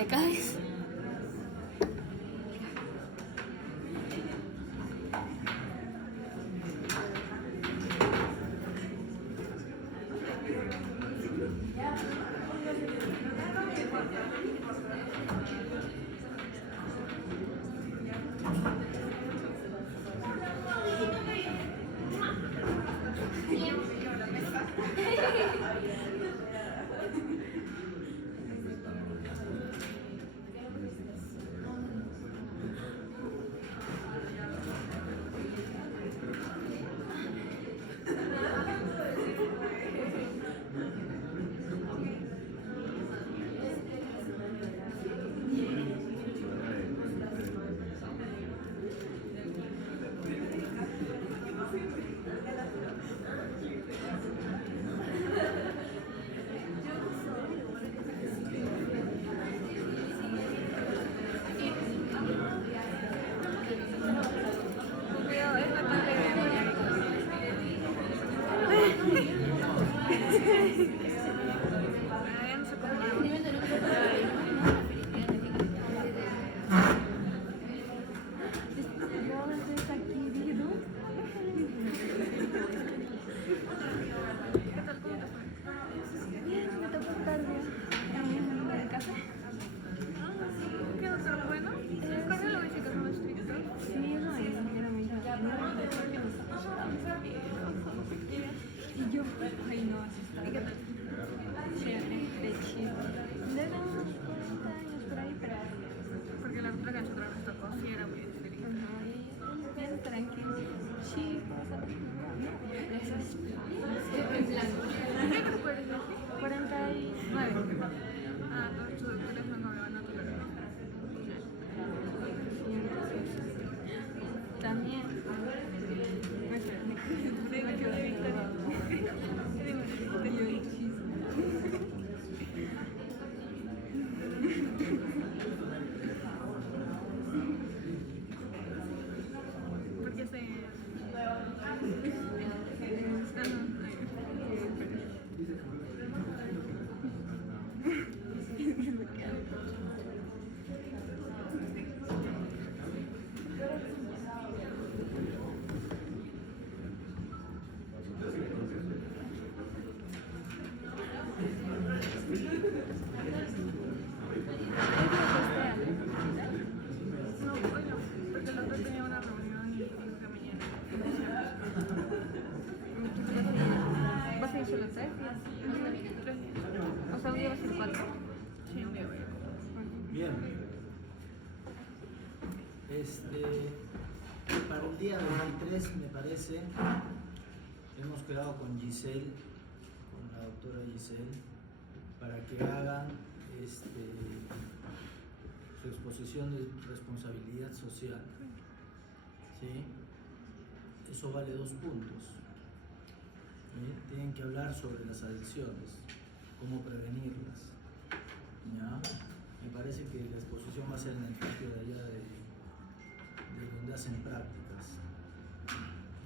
te caes. Y yo, ay no, así está. ¿Y qué tal? Chévere, de chido. Le dan unos 40 años por ahí, pero... Porque la otra canción otra vez tocó, sí era muy diferente. Ajá, y bien tranquilo. Sí, pasa. Eso es. En plan. ¿Qué te puedes decir? 49. Ah, tu teléfono no me van a tocar. También. Me quedé Victoria. Porque se... No, hoy no, porque el otro tenía una reunión y dijo que mañana. ¿Vas a ir solo 3 días? 3 días. O sea, un día vas a ir 4. Sí, un día voy a ir 4. Bien. Para el día 23, me parece, hemos quedado con Giselle, con la doctora Giselle, para que hagan su exposición de responsabilidad social. ¿Sí? Eso vale 2 puntos. Tienen que hablar sobre las adicciones, cómo prevenirlas. ¿Ya? Me parece que la exposición va a ser en el patio de allá de donde hacen prácticas.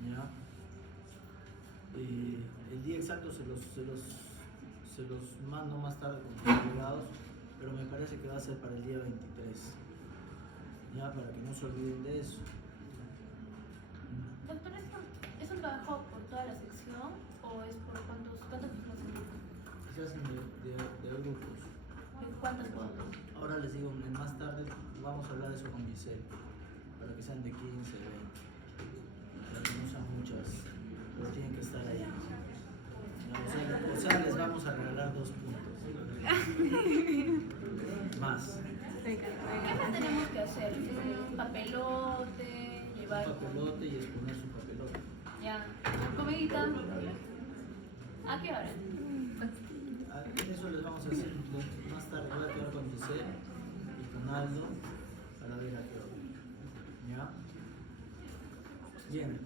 ¿Ya? El día exacto se los mando más tarde con los delegados, pero me parece que va a ser para el día 23. ¿Ya? Para que no se olviden de eso. Doctor, ¿es un trabajo por toda la sección o es por cuántos grupos en grupo? Se hacen de grupos. ¿Cuántos grupos? Ahora les digo, más tarde vamos a hablar de eso con Giselle, para que sean de 15, 20, para que no sean muchas, pero tienen que estar ahí. O sea, les vamos a regalar 2 puntos. Más. ¿Qué más tenemos que hacer? ¿Un papelote? ¿Llevar Un papelote y exponer su papelote. ya comidita? ¿A qué hora? Eso les vamos a hacer más tarde. Voy a quedar con Giselle y con Aldo para ver a qué hora. ¿Ya? Bien.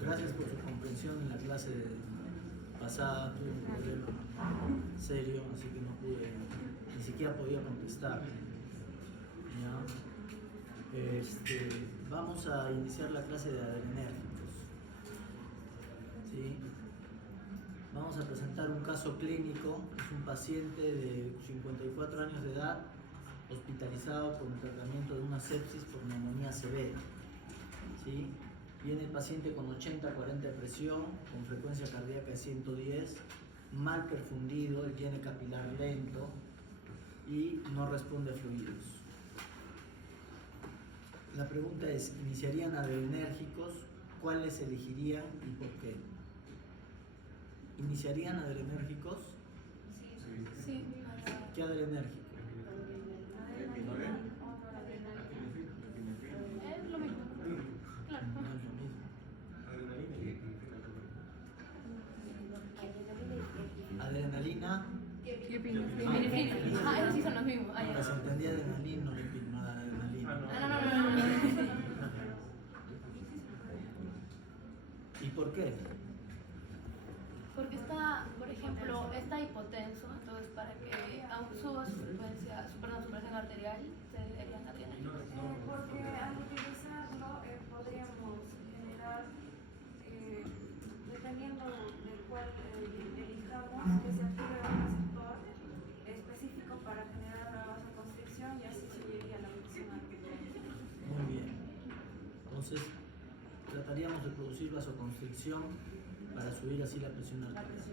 Gracias por su comprensión en la clase pasada. Tuve un problema serio, así que no pude, ni siquiera podía contestar. ¿Ya? Vamos a iniciar la clase de adrenérgicos. ¿Sí? Vamos vamos a presentar un caso clínico. Es un paciente de 54 años de edad, hospitalizado por un tratamiento de una sepsis por neumonía severa. ¿Sí? Viene el paciente con 80-40 de presión, con frecuencia cardíaca de 110, mal perfundido, el llene capilar lento y no responde a fluidos. La pregunta es, ¿iniciarían adrenérgicos? ¿Cuáles elegirían y por qué? ¿Iniciarían adrenérgicos? Sí. ¿Qué adrenérgico? Es lo mismo. Claro. No es lo mismo. Adrenalina, ¿Qué opinas? Ah, esos sí son los mismos. Ah, ya. se entendía adrenalina, no adrenalina. No. ¿Y por qué? Porque está, por ejemplo, está hipotenso, entonces para que aún suba su frecuencia, su presión arterial, se deberían adrenalina. Porque al utilizarlo podríamos generar, dependiendo del cual elijamos, que se active un receptor específico para generar una vasoconstricción y así subiría la presión arterial. Muy bien. Entonces, trataríamos de producir vasoconstricción para subir así la presión arterial.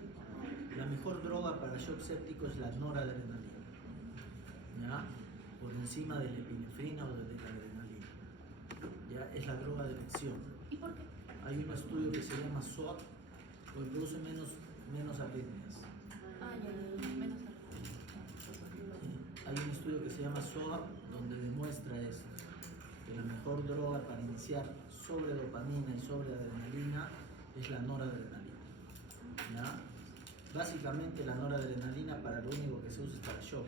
La mejor droga para shock séptico es la noradrenalina, ¿ya? Por encima de la epinefrina o de la adrenalina. ¿Ya? Es la droga de elección. ¿Y por qué? Hay un estudio que se llama SWOT, porque produce menos arritmias. Ah, ya, menos. Hay un estudio que se llama SOA donde demuestra esto, que la mejor droga para iniciar sobre dopamina y sobre adrenalina es la noradrenalina. ¿Ya? Básicamente la noradrenalina para lo único que se usa es para shock.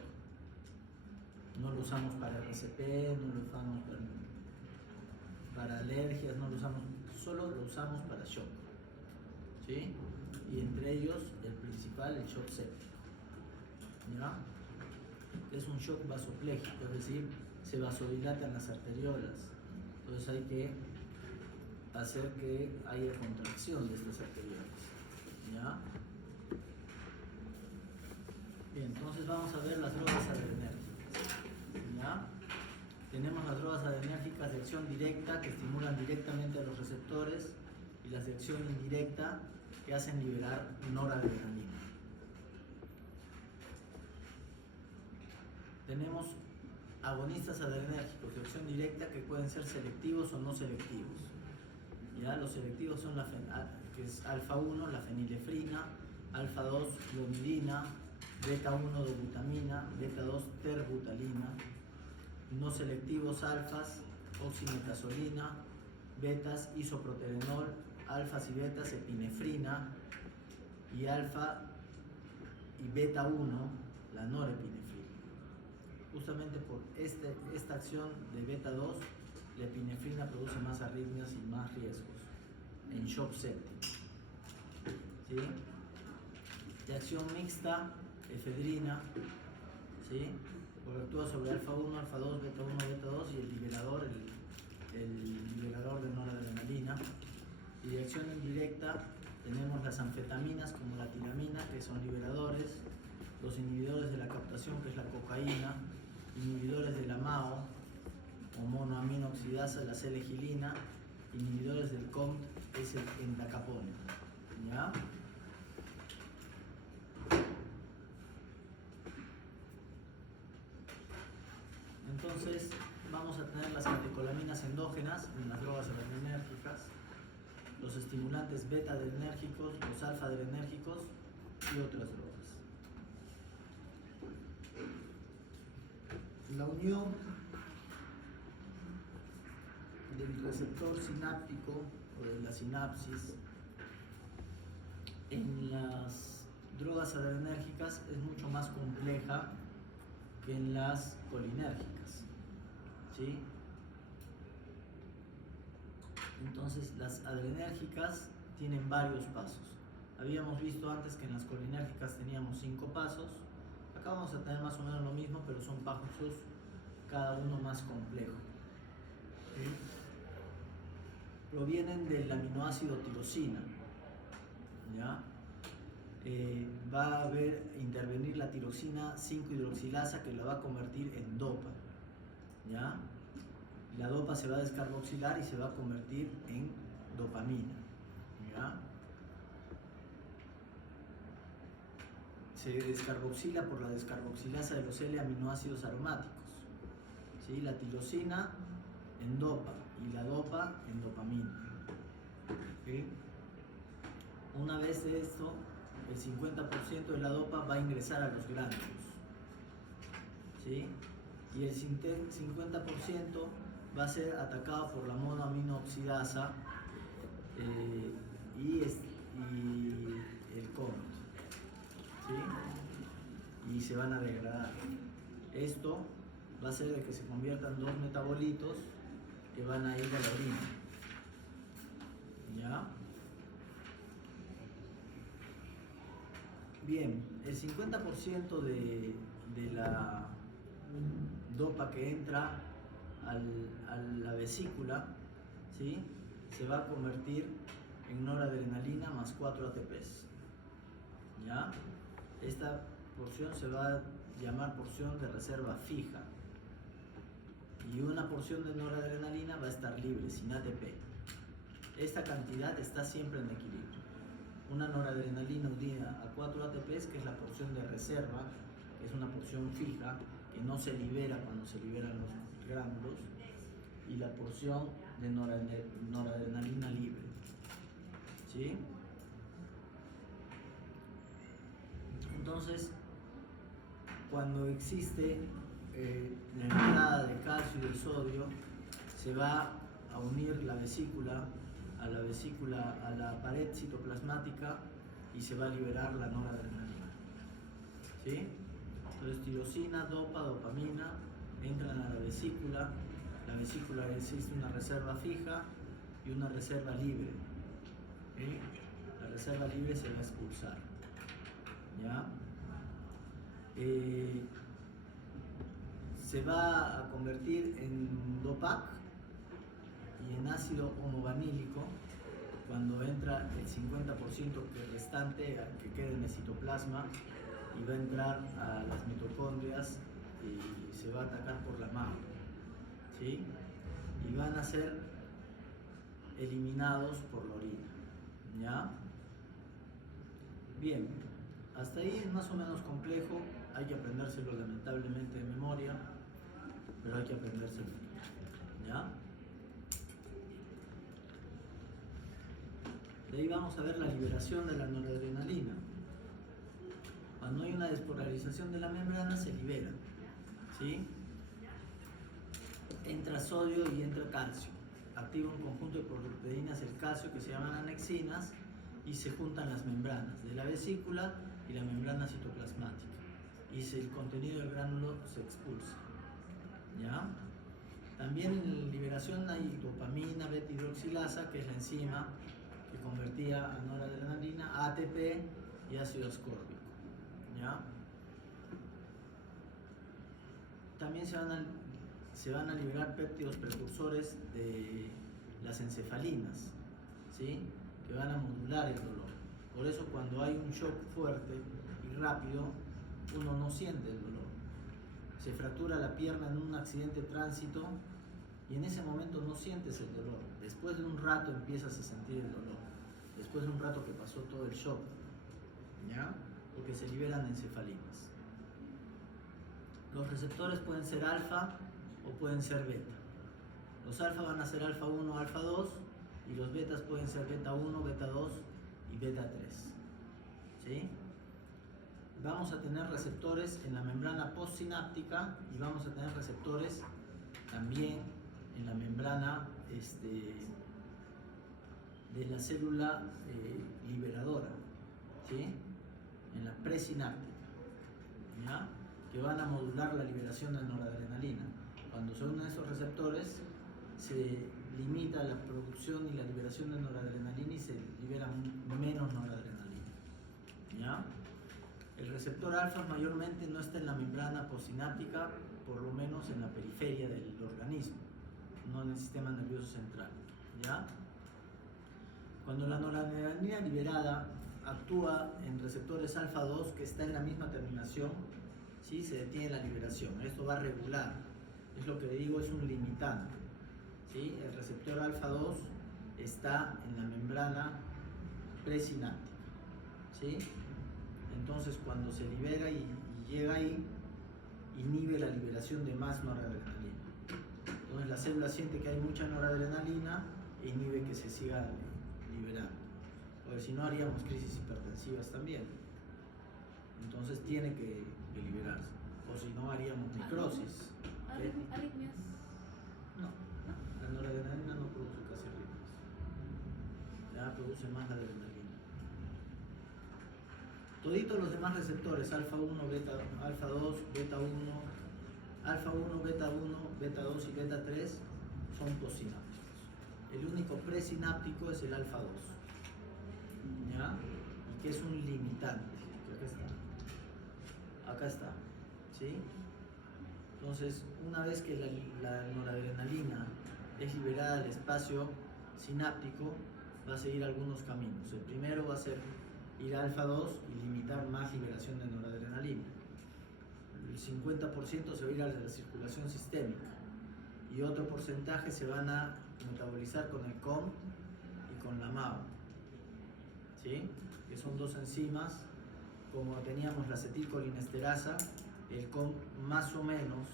No lo usamos para RCP, no lo usamos para alergias, no lo usamos, solo lo usamos para shock. ¿Sí? Y entre ellos el principal, el shock séptico. ¿Ya? Es un shock vasopléjico, es decir, se vasodilatan las arteriolas. Entonces hay que hacer que haya contracción de estas arteriolas. ¿Ya? Bien, entonces vamos a ver las drogas adrenérgicas. ¿Ya? Tenemos las drogas adrenérgicas de acción directa que estimulan directamente a los receptores y las de acción indirecta que hacen liberar noradrenalina. Tenemos agonistas adrenérgicos de acción directa que pueden ser selectivos o no selectivos. ¿Ya? Los selectivos son que es alfa 1, la fenilefrina, alfa 2, clonidina, beta 1, dobutamina, beta 2, terbutalina. No selectivos alfas, oximetazolina, betas, isoproterenol, alfas y betas, epinefrina, y alfa y beta 1, la norepinefrina. Justamente por esta acción de beta 2, la epinefrina produce más arritmias y más riesgos en shock séptico. ¿Sí? De acción mixta, efedrina, ¿sí? Porque actúa sobre alfa 1, alfa 2, beta 1, beta 2 y el liberador de noradrenalina. Y de acción indirecta tenemos las anfetaminas como la tiramina, que son liberadores, los inhibidores de la captación, que es la cocaína, inhibidores de la MAO o monoaminoxidasa, la L-gilina, inhibidores del COMT, es el entacapone. ¿Ya? Entonces vamos a tener las catecolaminas endógenas en las drogas adrenérgicas, los estimulantes beta adrenérgicos, los alfa adrenérgicos y otras drogas. La unión del receptor sináptico o de la sinapsis en las drogas adrenérgicas es mucho más compleja que en las colinérgicas, ¿sí? Entonces las adrenérgicas tienen varios pasos. Habíamos visto antes que en las colinérgicas teníamos 5 pasos. Acá vamos a tener más o menos lo mismo, pero son pasos cada uno más complejo. ¿Sí? Provienen del aminoácido tirosina, ¿ya? va a intervenir la tiroxina 5-hidroxilasa que la va a convertir en dopa, ¿ya? La dopa se va a descarboxilar y se va a convertir en dopamina, ¿ya? Se descarboxila por la descarboxilasa de los L-aminoácidos aromáticos, ¿sí? La tirosina en dopa y la dopa en dopamina, ¿sí? Una vez de esto, el 50% de la dopa va a ingresar a los gránulos, ¿sí? Y el 50% va a ser atacado por la monoaminooxidasa y el COMT, ¿sí? Y se van a degradar. Esto va a hacer de que se conviertan dos metabolitos que van a ir a la orina, ¿ya? Bien, el 50% de la dopa que entra a la vesícula, ¿sí? Se va a convertir en noradrenalina más 4 ATPs, ¿ya? Esta porción se va a llamar porción de reserva fija y una porción de noradrenalina va a estar libre, sin ATP. Esta cantidad está siempre en equilibrio. Una noradrenalina unida a 4 ATPs, que es la porción de reserva, que es una porción fija, que no se libera cuando se liberan los gránulos, y la porción de noradrenalina libre, ¿sí? Entonces, cuando existe la entrada de calcio y de sodio, se va a unir la vesícula a la pared citoplasmática y se va a liberar la noradrenalina, ¿sí? Entonces, tirosina, dopa, dopamina entran a la vesícula existe una reserva fija y una reserva libre, ¿sí? La reserva libre se va a expulsar, ¿ya? Se va a convertir en DOPAC y en ácido homovanílico cuando entra el 50% restante que queda en el citoplasma y va a entrar a las mitocondrias y se va a atacar por la mano, ¿sí? Y van a ser eliminados por la orina, ¿ya? Bien, hasta ahí es más o menos complejo, hay que aprendérselo lamentablemente de memoria, pero hay que aprendérselo, ¿ya? De ahí vamos a ver la liberación de la noradrenalina. Cuando hay una despolarización de la membrana se libera, ¿sí? Entra sodio y entra calcio. Activa un conjunto de proteínas el calcio que se llaman anexinas y se juntan las membranas de la vesícula y la membrana citoplasmática. Y el contenido del gránulo se expulsa, ¿ya? También en la liberación hay dopamina, beta-hidroxilasa, que es la enzima que convertía a noradrenalina, ATP y ácido ascórbico, ¿ya? También se van a liberar péptidos precursores de las encefalinas, ¿sí? Que van a modular el dolor. Por eso cuando hay un shock fuerte y rápido, uno no siente el dolor. Se fractura la pierna en un accidente de tránsito y en ese momento no sientes el dolor. Después de un rato empiezas a sentir el dolor. Después de un rato que pasó todo el shock, ¿ya? Porque se liberan encefalinas. Los receptores pueden ser alfa o pueden ser beta. Los alfa van a ser alfa 1, alfa 2 y los betas pueden ser beta 1, beta 2 y beta 3, ¿sí? Vamos a tener receptores en la membrana postsináptica y vamos a tener receptores también en la membrana de la célula liberadora, ¿sí? En la presináptica, ¿ya? Que van a modular la liberación de noradrenalina. Cuando se unen esos receptores, se limita la producción y la liberación de noradrenalina y se libera menos noradrenalina, ¿ya? El receptor alfa mayormente no está en la membrana postsináptica, por lo menos en la periferia del organismo, no en el sistema nervioso central, ¿ya? Cuando la noradrenalina liberada actúa en receptores alfa 2 que está en la misma terminación, ¿sí? Se detiene la liberación. Esto va a regular, es lo que le digo, es un limitante, ¿sí? El receptor alfa 2 está en la membrana presináptica, ¿sí? Entonces cuando se libera y llega ahí, inhibe la liberación de más noradrenalina. Entonces la célula siente que hay mucha noradrenalina e inhibe que se siga liberando. Porque si no haríamos crisis hipertensivas también. Entonces tiene que liberarse. O si no haríamos necrosis. ¿Okay? ¿Arritmias? No, la noradrenalina no produce casi arritmias. Ya produce más la adrenalina. Toditos los demás receptores, alfa 1, beta, alfa 2, beta 1, alfa 1, beta 1, beta 2 y beta 3 son postsinápticos. El único presináptico es el alfa 2, ¿ya? Y que es un limitante, que acá está, ¿sí? Entonces, una vez que la noradrenalina es liberada al espacio sináptico, va a seguir algunos caminos. El primero va a ser ir a alfa 2 y limitar más liberación de noradrenalina. El 50% se va a ir a la circulación sistémica y otro porcentaje se van a metabolizar con el COM y con la MAO, ¿sí? Que son dos enzimas. Como teníamos la acetilcolinesterasa, el COM más o menos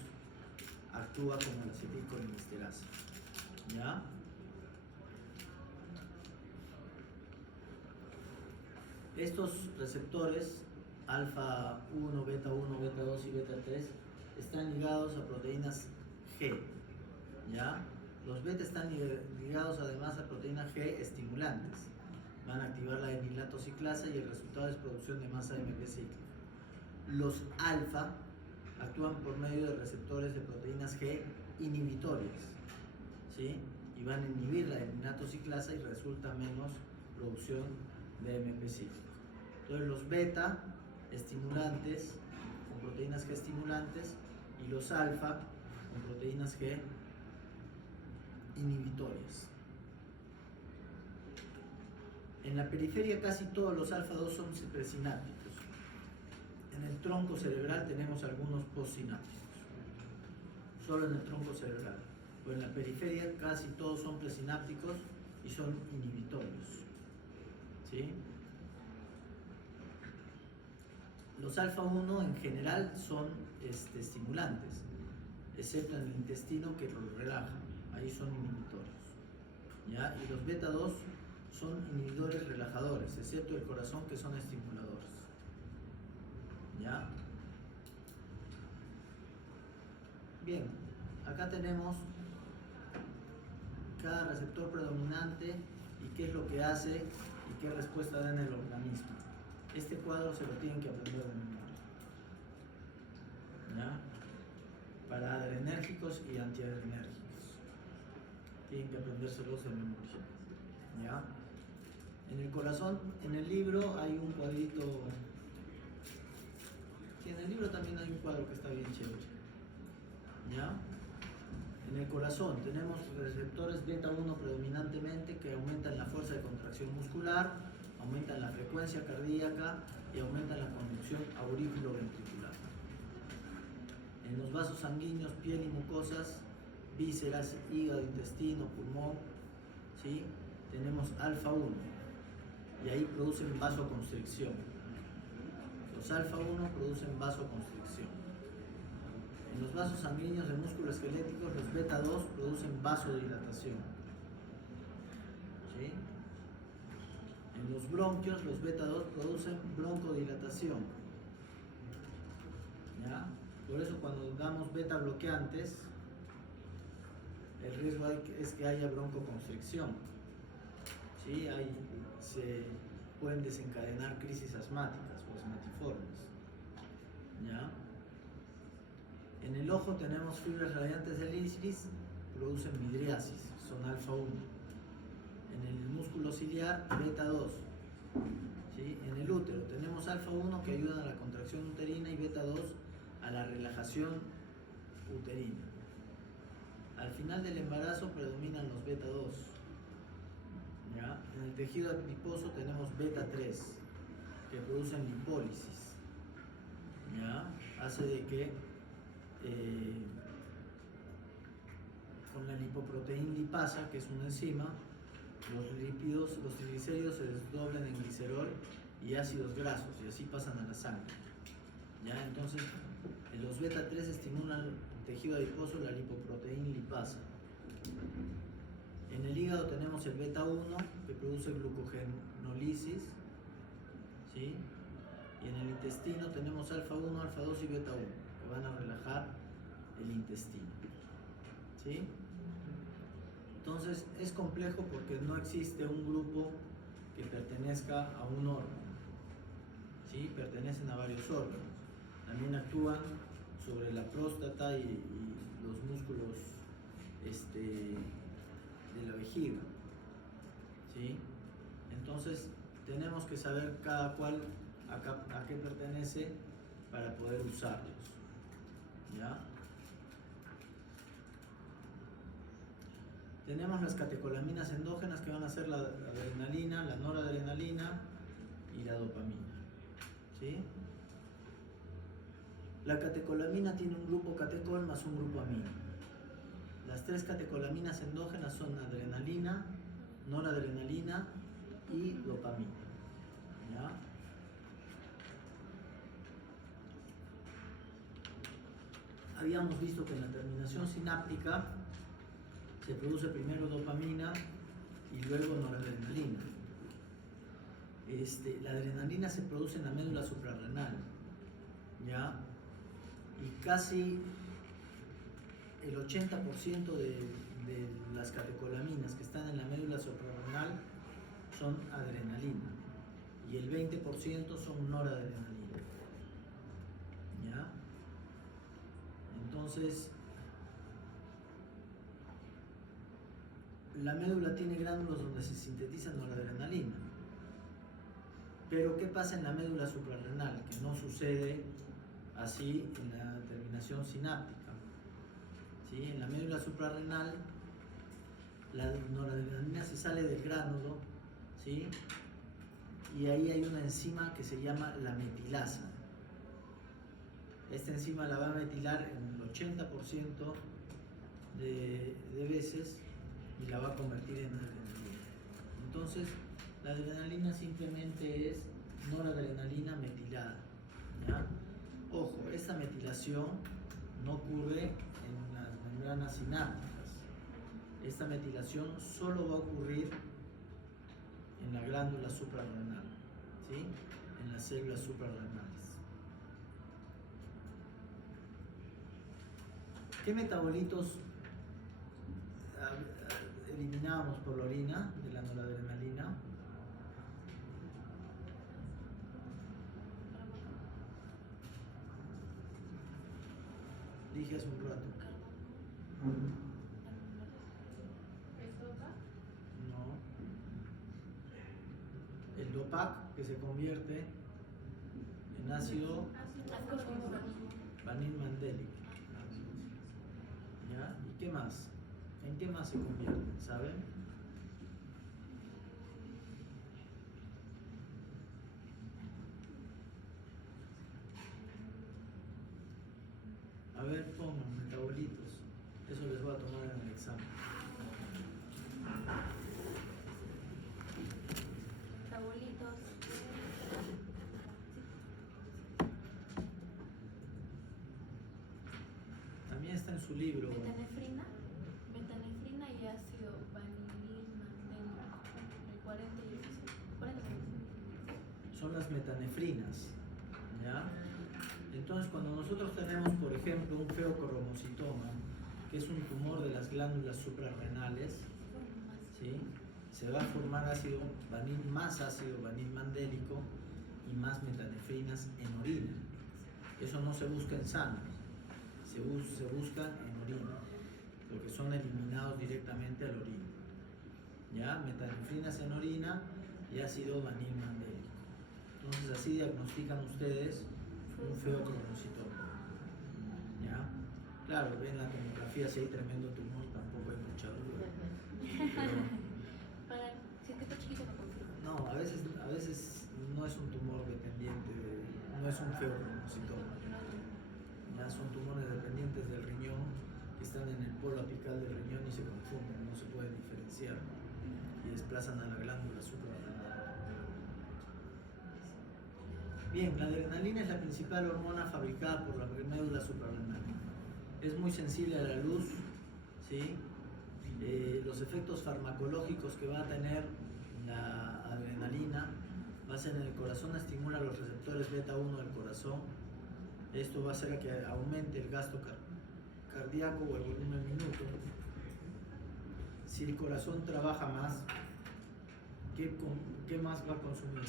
actúa como la acetilcolinesterasa, ¿ya? Estos receptores alfa 1, beta 1, beta 2 y beta 3 están ligados a proteínas G, ¿ya? Los beta están ligados además a proteínas G estimulantes. Van a activar la enilatociclasa y el resultado es producción de masa AMP cíclica. Los alfa actúan por medio de receptores de proteínas G inhibitorias, ¿sí? Y van a inhibir la enilatociclasa y resulta menos producción de AMP cíclico. Entonces los beta estimulantes con proteínas G estimulantes y los alfa con proteínas G inhibitorias. En la periferia casi todos los alfa 2 son presinápticos. En el tronco cerebral tenemos algunos postsinápticos. Solo en el tronco cerebral. Pero en la periferia casi todos son presinápticos y son inhibitorios, ¿sí? Los alfa 1 en general son estimulantes, excepto en el intestino que lo relaja, ahí son inhibitorios, ¿ya? Y los beta 2 son inhibidores relajadores, excepto el corazón que son estimuladores, ¿ya? Bien, acá tenemos cada receptor predominante y qué es lo que hace y qué respuesta da en el organismo. Este cuadro se lo tienen que aprender de memoria, ¿ya? Para adrenérgicos y antiadrenérgicos tienen que aprendérselos de memoria, ¿ya? En el corazón, en el libro hay un cuadrito, sí, en el libro también hay un cuadro que está bien chévere, ¿ya? En el corazón tenemos receptores beta 1 predominantemente que aumentan la fuerza de contracción muscular, aumentan la frecuencia cardíaca y aumentan la conducción aurículo-ventricular. En los vasos sanguíneos, piel y mucosas, vísceras, hígado, intestino, pulmón, ¿sí? Tenemos alfa 1 y ahí producen vasoconstricción. Los alfa 1 producen vasoconstricción. En los vasos sanguíneos de músculo esqueléticos, los beta 2 producen vasodilatación, ¿sí? En los bronquios, los beta 2 producen broncodilatación, ¿ya? Por eso cuando damos beta bloqueantes, el riesgo es que haya broncoconstricción, ¿sí? Se pueden desencadenar crisis asmáticas o asmatiformes, ¿ya? En el ojo tenemos fibras radiantes del iris, producen midriasis, son alfa 1. En el músculo ciliar, beta 2. ¿Sí? En el útero tenemos alfa 1 que ayudan a la contracción uterina y beta 2 a la relajación uterina. Al final del embarazo predominan los beta 2. ¿Ya? En el tejido adiposo tenemos beta 3. que producen lipólisis, ¿ya? Hace de que con la lipoproteína lipasa, que es una enzima, los lípidos, los triglicéridos se desdoblan en glicerol y ácidos grasos y así pasan a la sangre, ¿ya? Entonces, los beta 3 estimulan el tejido adiposo, la lipoproteína lipasa. En el hígado tenemos el beta 1 que produce glucogenólisis, ¿sí? Y en el intestino tenemos alfa 1, alfa 2 y beta 1 que van a relajar el intestino, ¿sí? Entonces es complejo porque no existe un grupo que pertenezca a un órgano, ¿sí? Pertenecen a varios órganos. También actúan sobre la próstata y los músculos de la vejiga, ¿sí? Entonces tenemos que saber cada cual a qué pertenece para poder usarlos, ¿ya? Tenemos las catecolaminas endógenas que van a ser la adrenalina, la noradrenalina y la dopamina, ¿sí? La catecolamina tiene un grupo catecol más un grupo amino. Las tres catecolaminas endógenas son adrenalina, noradrenalina y dopamina, ¿ya? Habíamos visto que en la terminación sináptica se produce primero dopamina y luego noradrenalina. La adrenalina se produce en la médula suprarrenal, ¿ya? Y casi el 80% de las catecolaminas que están en la médula suprarrenal son adrenalina y el 20% son noradrenalina, ¿ya? Entonces, la médula tiene gránulos donde se sintetiza noradrenalina. Pero ¿qué pasa en la médula suprarrenal? Que no sucede así en la terminación sináptica, ¿sí? En la médula suprarrenal la noradrenalina se sale del gránulo, ¿sí? Y ahí hay una enzima que se llama la metilasa. Esta enzima la va a metilar en el 80% de veces y la va a convertir en adrenalina. Entonces, la adrenalina simplemente es noradrenalina metilada, ¿ya? Ojo, esta metilación no ocurre en las membranas sinápticas. Esta metilación solo va a ocurrir en la glándula suprarrenal, ¿sí? En las células suprarrenales. ¿Qué metabolitos eliminábamos por la orina de la noradrenalina? Dije hace un rato. No. El DOPAC, que se convierte en ácido vanil-mandélico. ¿Ya? ¿Y qué más? ¿En qué más se convierten? ¿Saben? A ver, pongan metabolitos. Eso les voy a tomar en el examen. Metabolitos. También está en su libro. Metanefrina y ácido vanil-mandélico. El 40 y el 40. Son las metanefrinas, ¿ya? Entonces, cuando nosotros tenemos, por ejemplo, un feocoromocitoma, que es un tumor de las glándulas suprarrenales, ¿sí? Se va a formar más ácido vanil-mandélico y más metanefrinas en orina. Eso no se busca en sangre, se busca en orina, porque son eliminados directamente al orina. ¿Ya? Metanefrinas en orina y ácido vanil-mandélico. Entonces, así diagnostican ustedes un feocoromocitoma. ¿Ya? Claro, ven la tomografía, si hay tremendo tumor, tampoco hay mucha duda. Pero, Si es que está chiquito, no confirmo. no, a veces no es un tumor dependiente, no es un feorenocitoma. Ya son tumores dependientes del riñón que están en el polo apical del riñón y se confunden, no se pueden diferenciar y desplazan a la glándula suprarrenal. Bien, la adrenalina es la principal hormona fabricada por la médula suprarrenal. Es muy sensible a la luz, ¿sí? Los efectos farmacológicos que va a tener la adrenalina va a ser en el corazón, estimula los receptores beta 1 del corazón. Esto va a hacer que aumente el gasto cardíaco o el volumen minuto. Si el corazón trabaja más, ¿qué más va a consumir?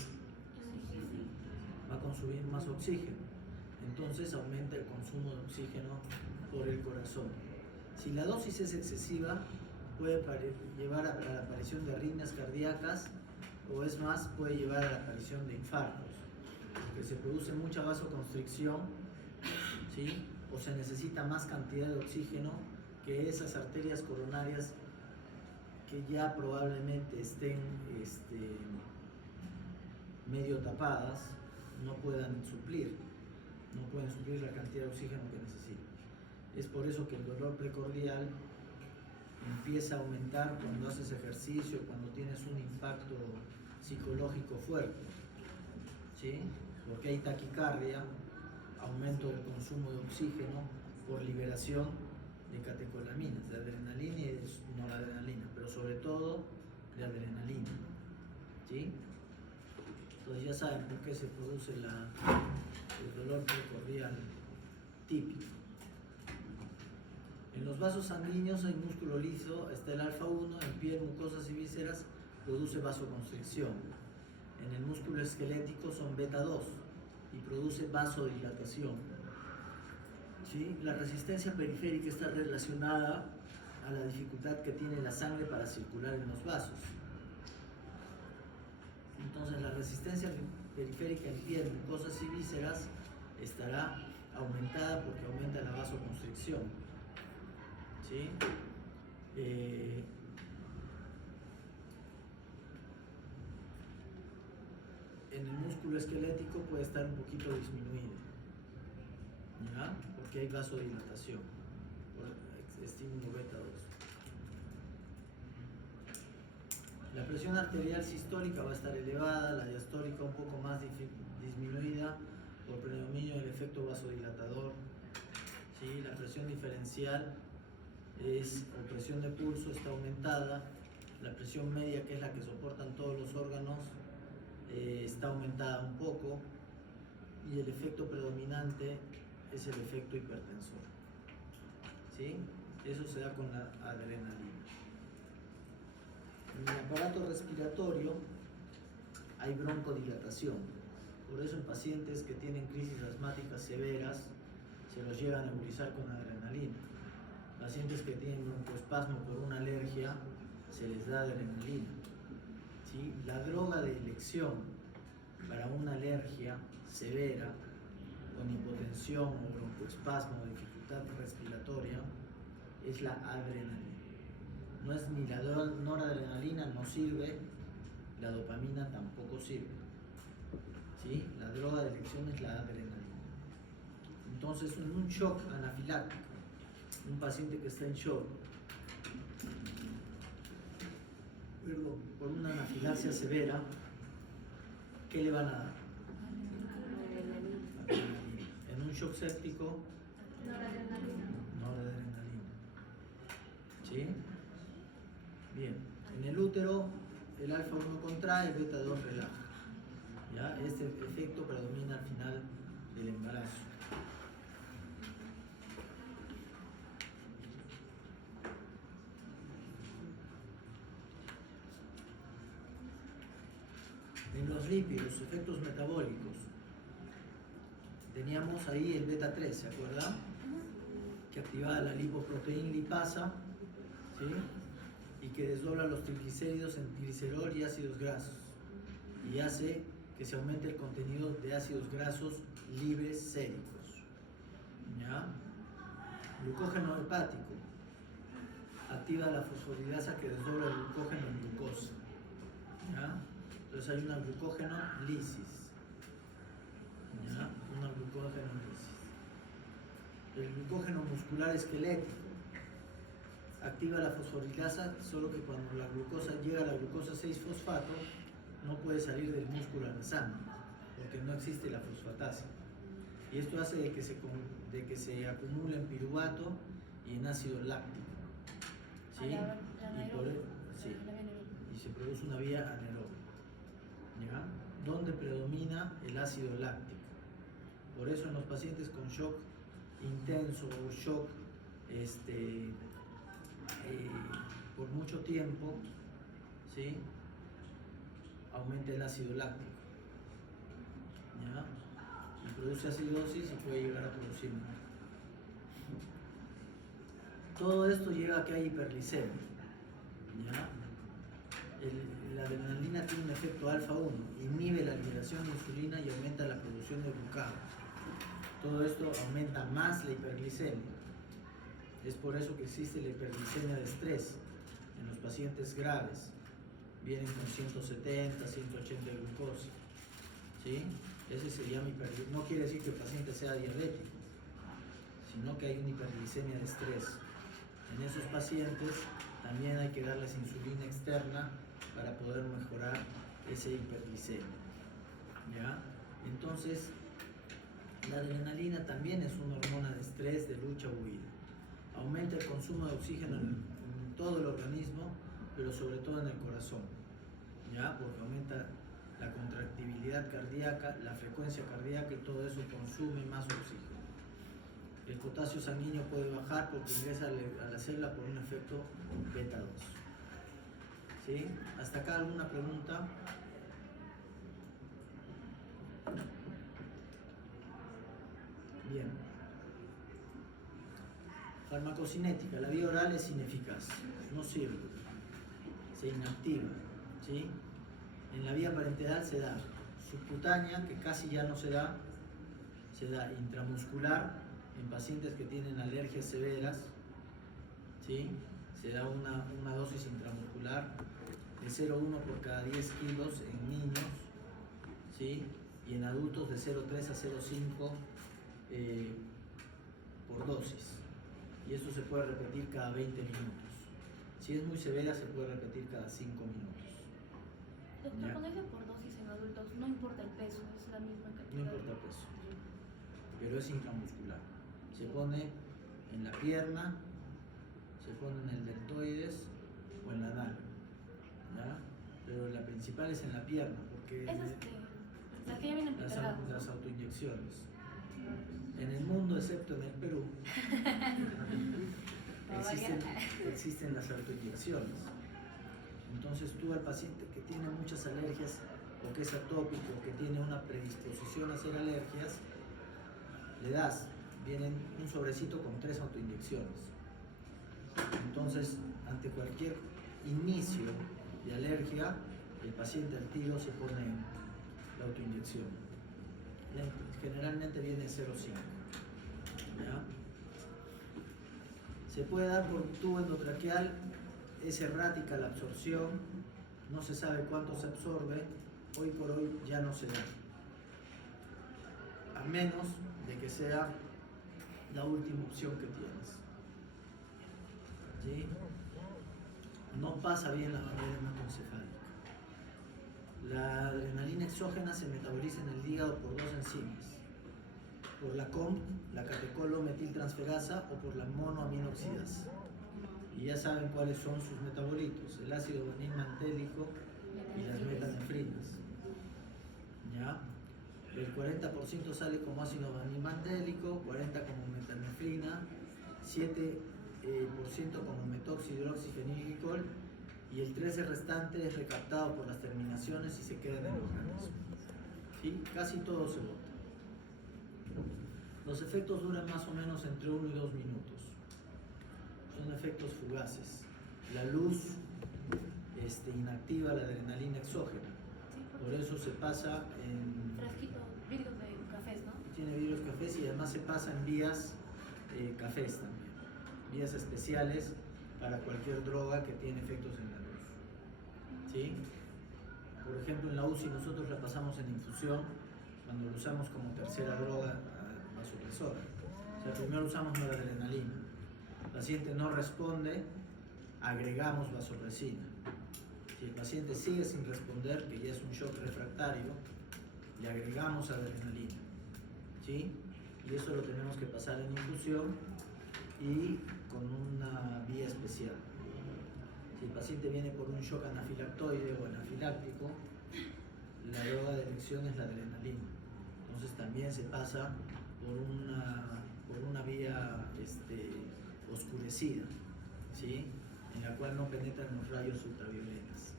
Va a consumir más oxígeno. Entonces aumenta el consumo de oxígeno por el corazón. Si la dosis es excesiva, puede llevar a la aparición de arritmias cardíacas o es más, puede llevar a la aparición de infartos, porque se produce mucha vasoconstricción, ¿sí? O se necesita más cantidad de oxígeno que esas arterias coronarias que ya probablemente estén medio tapadas, no pueden suplir la cantidad de oxígeno que necesitan. Es por eso que el dolor precordial empieza a aumentar cuando haces ejercicio, cuando tienes un impacto psicológico fuerte, ¿sí? Porque hay taquicardia, aumento del consumo de oxígeno por liberación de catecolaminas, de adrenalina y de noradrenalina, pero sobre todo de adrenalina, ¿sí? Entonces ya saben por qué se produce el dolor precordial típico. En los vasos sanguíneos hay músculo liso, está el alfa 1, en piel, mucosas y vísceras produce vasoconstricción. En el músculo esquelético son beta 2 y produce vasodilatación. ¿Sí? La resistencia periférica está relacionada a la dificultad que tiene la sangre para circular en los vasos. Entonces la resistencia periférica en piel, mucosas y vísceras estará aumentada porque aumenta la vasoconstricción. ¿Sí? En el músculo esquelético puede estar un poquito disminuido, ¿ya? Porque hay vasodilatación por estímulo beta 2. La presión arterial sistólica va a estar elevada, la diastólica un poco más disminuida por predominio del efecto vasodilatador. ¿Sí? La presión diferencial o presión de pulso está aumentada, la presión media, que es la que soportan todos los órganos, está aumentada un poco, y el efecto predominante es el efecto hipertensor. ¿Sí? Eso se da con la adrenalina. En el aparato respiratorio hay broncodilatación, por eso en pacientes que tienen crisis asmáticas severas se los llega a nebulizar con adrenalina. Pacientes que tienen broncoespasmo por una alergia se les da adrenalina. ¿Sí? La droga de elección para una alergia severa con hipotensión o broncoespasmo o dificultad respiratoria es la adrenalina. No es ni la noradrenalina, no sirve, la dopamina tampoco sirve. ¿Sí? La droga de elección es la adrenalina. Entonces, en un shock anafiláctico, un paciente que está en shock, por una anafilaxia severa, ¿qué le van a dar? Adrenalina. En un shock séptico, noradrenalina. ¿Sí? Bien. En el útero, el alfa 1 contrae, el beta 2 relaja. ¿Ya? Este efecto predomina al final del embarazo. En los lípidos, efectos metabólicos, teníamos ahí el beta 3, ¿se acuerdan? Que activaba la lipoproteína lipasa, ¿sí? Y que desdobla los triglicéridos en glicerol y ácidos grasos y hace que se aumente el contenido de ácidos grasos libres séricos. ¿Ya? Glucógeno hepático activa la fosfolipasa que desdobla el glucógeno en glucosa. ¿Ya? Entonces hay una glucógeno lisis. ¿Ya? Una glucógenolisis. El glucógeno muscular esquelético activa la fosforilasa, solo que cuando la glucosa llega a la glucosa 6-fosfato no puede salir del músculo a la sangre porque no existe la fosfatasa, y esto hace de que se acumule en piruvato y en ácido láctico, ¿sí? Sí, y se produce una vía anaeróbica, ¿ya? Donde predomina el ácido láctico. Por eso en los pacientes con shock intenso o shock por mucho tiempo, ¿sí? Aumenta el ácido láctico, ¿ya? Y produce acidosis y puede llegar a producir muerte. Todo esto lleva a que hay hiperglicemia, ¿ya? La adrenalina tiene un efecto alfa-1, inhibe la liberación de insulina y aumenta la producción de glucagón. Todo esto aumenta más la hiperglicemia. Es por eso que existe la hiperglicemia de estrés en los pacientes graves. Vienen con 170, 180 de glucosa, ¿sí? Ese se llama hiperglicemia. No quiere decir que el paciente sea diabético, sino que hay una hiperglicemia de estrés. En esos pacientes también hay que darles insulina externa para poder mejorar ese hiperglicemia, ¿ya? Entonces, la adrenalina también es una hormona de estrés, de lucha o huida. Aumenta el consumo de oxígeno en todo el organismo, pero sobre todo en el corazón, ¿ya? Porque aumenta la contractibilidad cardíaca, la frecuencia cardíaca, y todo eso consume más oxígeno. El potasio sanguíneo puede bajar porque ingresa a la célula por un efecto beta 2. ¿Sí? ¿Hasta acá alguna pregunta? Bien. Farmacocinética. La vía oral es ineficaz, no sirve, se inactiva, ¿sí? En la vía parenteral se da subcutánea, que casi ya no se da intramuscular en pacientes que tienen alergias severas, ¿sí? Se da una dosis intramuscular de 0,1 por cada 10 kilos en niños, ¿sí? Y en adultos de 0,3 a 0,5 por dosis. Y esto se puede repetir cada 20 minutos. Si es muy severa, se puede repetir cada 5 minutos. Doctor, cuando dice por dosis en adultos, no importa el peso, es la misma cantidad. No importa el peso, pero es intramuscular. Se pone en la pierna, se pone en el deltoides o en la nalga, ¿ya? Pero la principal es en la pierna, porque las que ya vienen precargadas. las autoinyecciones. En el mundo, excepto en el Perú, existen las autoinyecciones. Entonces tú al paciente que tiene muchas alergias, o que es atópico, o que tiene una predisposición a hacer alergias, le das, vienen un sobrecito con 3 autoinyecciones. Entonces, ante cualquier inicio de alergia, el paciente al tiro se pone la autoinyección. Generalmente viene 0,5, ¿ya? Se puede dar por tubo endotraqueal, es errática la absorción, no se sabe cuánto se absorbe, hoy por hoy ya no se da, a menos de que sea la última opción que tienes, ¿sí? No pasa bien la barrera hematoencefálica. La adrenalina exógena se metaboliza en el hígado por 2 enzimas, por la COMT, la catecolo-metiltransferasa, o por la monoaminoxidasa. Y ya saben cuáles son sus metabolitos: el ácido vanín-mantélico y las metanefrinas, ¿ya? El 40% sale como ácido vanín-mantélico, 40% como metanefrina, 7% como metoxihidroxifenilglicol, y el 13% restante es recaptado por las terminaciones y se queda en el organismo, ¿sí? Casi todo se bota. Los efectos duran más o menos entre 1 y 2 minutos. Son efectos fugaces. La luz inactiva la adrenalina exógena. Por eso se pasa en... Frasquito, vidrios de cafés, ¿no? Tiene vidrios cafés, y además se pasa en vías cafés también. Vías especiales para cualquier droga que tiene efectos en la luz, ¿sí? Por ejemplo, en la UCI nosotros la pasamos en infusión cuando lo usamos como tercera droga vasopresora. O sea, primero usamos noradrenalina. El paciente no responde, agregamos vasopresina. Si el paciente sigue sin responder, que ya es un shock refractario, le agregamos adrenalina. ¿Sí? Y eso lo tenemos que pasar en infusión y con una vía especial. Si el paciente viene por un shock anafilactoide o anafiláctico, la droga de elección es la adrenalina. Entonces también se pasa por una vía oscurecida, ¿sí? En la cual no penetran los rayos ultravioletas.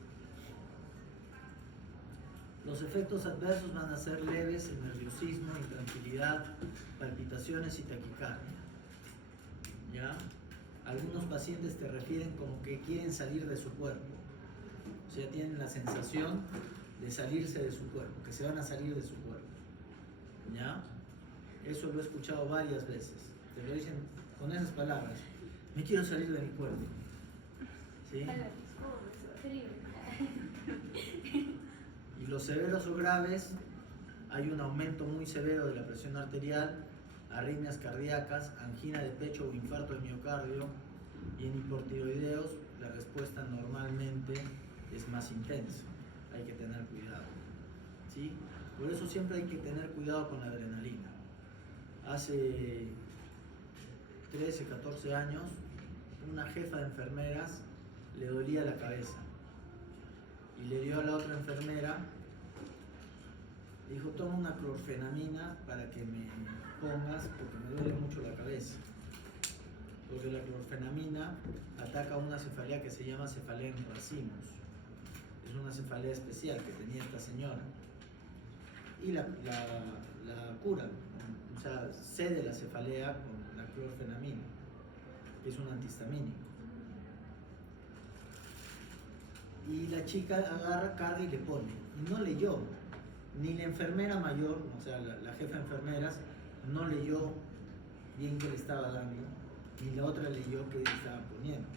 Los efectos adversos van a ser leves, el nerviosismo, intranquilidad, palpitaciones y taquicardia. ¿Ya? Algunos pacientes te refieren como que quieren salir de su cuerpo. O sea, tienen la sensación de salirse de su cuerpo, que se van a salir de su cuerpo. ¿Ya? Eso lo he escuchado varias veces. Te lo dicen con esas palabras. Me quiero salir de mi cuerpo. ¿Sí? Y los severos o graves, hay un aumento muy severo de la presión arterial, arritmias cardíacas, angina de pecho o infarto de miocardio, y en hipotiroideos la respuesta normalmente es más intensa. Hay que tener cuidado. ¿Sí? Por eso siempre hay que tener cuidado con la adrenalina. Hace 13, 14 años, una jefa de enfermeras le dolía la cabeza y le dio a la otra enfermera, dijo: toma una clorfenamina para que me pongas porque me duele mucho la cabeza. Porque la clorfenamina ataca una cefalea que se llama cefalea en racimos. Es una cefalea especial que tenía esta señora. Y la cura, o sea, cede la cefalea con la clorfenamina, que es un antihistamínico. Y la chica agarra, carga y le pone. Y no leyó. Ni la enfermera mayor, o sea, la jefa de enfermeras, no leyó bien qué le estaba dando, ni la otra leyó qué le estaban poniendo.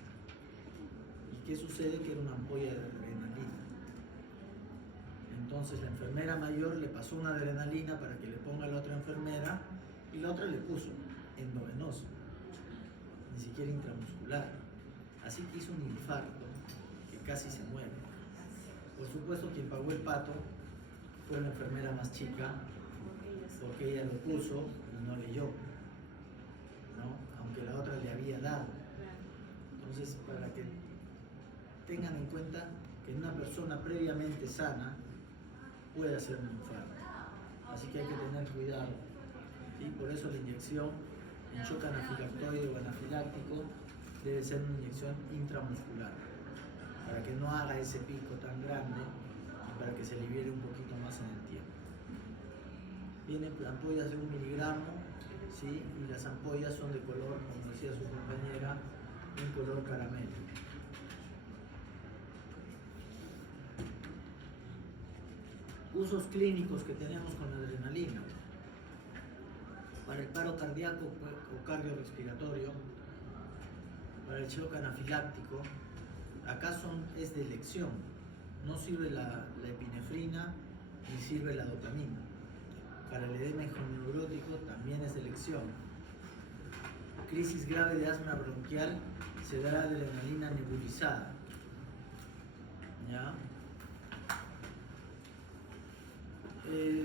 ¿Y qué sucede? Que era una ampolla de adrenalina. Entonces la enfermera mayor le pasó una adrenalina para que le ponga a la otra enfermera, y la otra le puso endovenoso, ni siquiera intramuscular. Así que hizo un infarto que casi se muere. Por supuesto, quien pagó el pato fue la enfermera más chica, porque ella lo puso y no leyó, ¿no? Aunque la otra le había dado. Entonces, para que tengan en cuenta que una persona previamente sana puede hacer un infarto. Así que hay que tener cuidado. ¿Sí? Por eso la inyección en shock anafilactoide o anafiláctico debe ser una inyección intramuscular, para que no haga ese pico tan grande y para que se libere un poquito más en el tiempo. Vienen ampollas de 1 miligramo, ¿sí? Y las ampollas son de color, como decía su compañera, un color caramelo. Usos clínicos que tenemos con la adrenalina. Para el paro cardíaco o cardiorrespiratorio, para el shock anafiláctico, acá es de elección. No sirve la epinefrina ni sirve la dopamina. Para el edema neurótico también es de elección. Crisis grave de asma bronquial, se da adrenalina nebulizada. ¿Ya?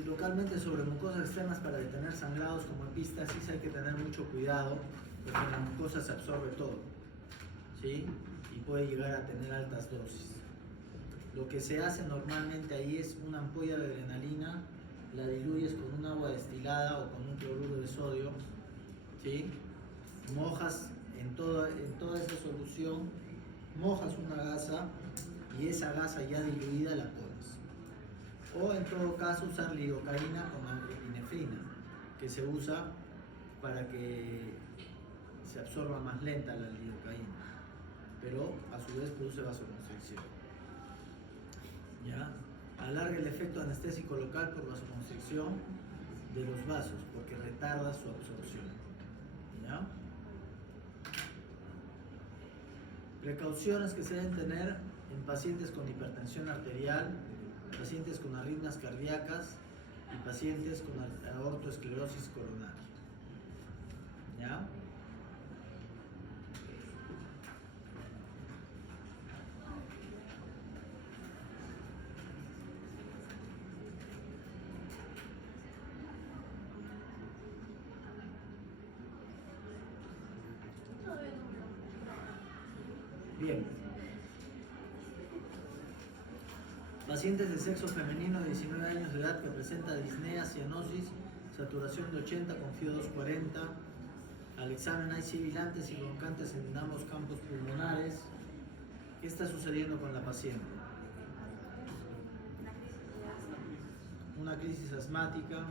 Localmente sobre mucosas externas para detener sangrados como epístasis hay que tener mucho cuidado, porque en la mucosa se absorbe todo, ¿sí? Y puede llegar a tener altas dosis. Lo que se hace normalmente ahí es una ampolla de adrenalina, la diluyes con un agua destilada o con un cloruro de sodio, ¿sí? Mojas en toda esa solución, mojas una gasa y esa gasa ya diluida la pones. O en todo caso usar lidocaína con epinefrina, que se usa para que se absorba más lenta la lidocaína, pero a su vez produce vasoconstricción. ¿Ya? Alarga el efecto anestésico local por vasoconstricción de los vasos, porque retarda su absorción. ¿Ya? Precauciones que se deben tener en pacientes con hipertensión arterial, pacientes con arritmias cardíacas, y pacientes con aortoesclerosis coronaria. ¿Ya? Bien. Pacientes de sexo femenino de 19 años de edad que presenta disnea, cianosis, saturación de 80 con FIO 240. Al examen hay sibilantes y broncantes en ambos campos pulmonares. ¿Qué está sucediendo con la paciente? Una crisis asmática.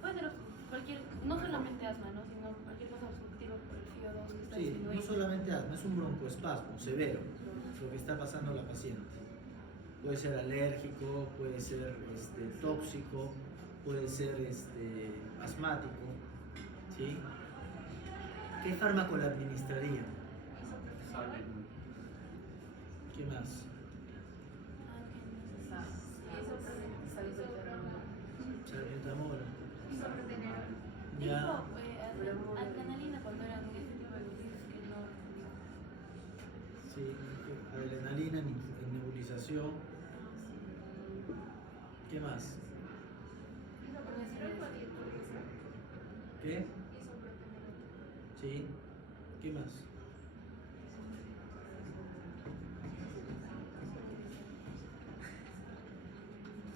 Puede ser cualquier, no solamente asma, ¿no? Sino cualquier cosa obstructiva por el FIO2 que está Sí, diciendo ahí. no solamente asma, es un broncoespasmo severo lo que está pasando a la paciente. Puede ser alérgico, puede ser tóxico, puede ser asmático. ¿Sí? ¿Qué fármaco le administraría? ¿Qué más? Salbutamol. Ya. Adrenalina cuando eran ese tipo de cosas que no. Sí, adrenalina en nebulización. ¿Qué más? ¿Qué? Sí. ¿Qué más?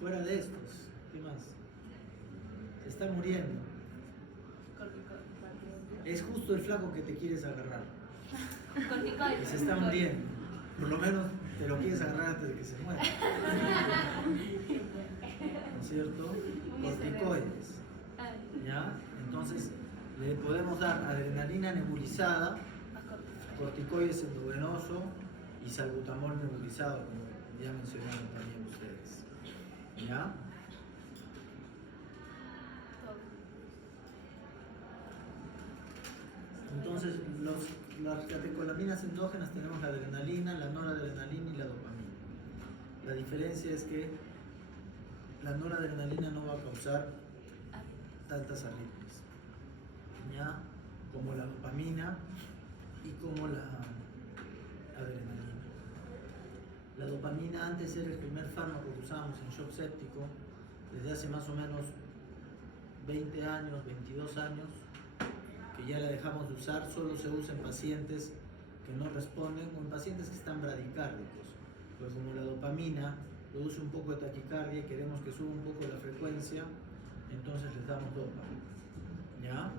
Fuera de estos, ¿qué más? Se está muriendo. Es justo el flaco que te quieres agarrar. Y se está muriendo. Por lo menos te lo quieres agarrar antes de que se muera. ¿No es cierto? Corticoides. ¿Ya? Entonces le podemos dar adrenalina nebulizada, corticoides endovenoso y salbutamol nebulizado, como ya mencionaron también ustedes. ¿Ya? Entonces, las catecolaminas endógenas tenemos la adrenalina, la noradrenalina y la dopamina. La diferencia es que la noradrenalina no va a causar tantas arritmias, ¿ya? Como la dopamina y como la adrenalina. La dopamina antes era el primer fármaco que usábamos en shock séptico desde hace más o menos 20 años, 22 años, que ya la dejamos de usar. Solo se usa en pacientes que no responden o en pacientes que están bradicárdicos. Pues como la dopamina produce un poco de taquicardia y queremos que suba un poco la frecuencia, entonces les damos dopa. ¿Ya?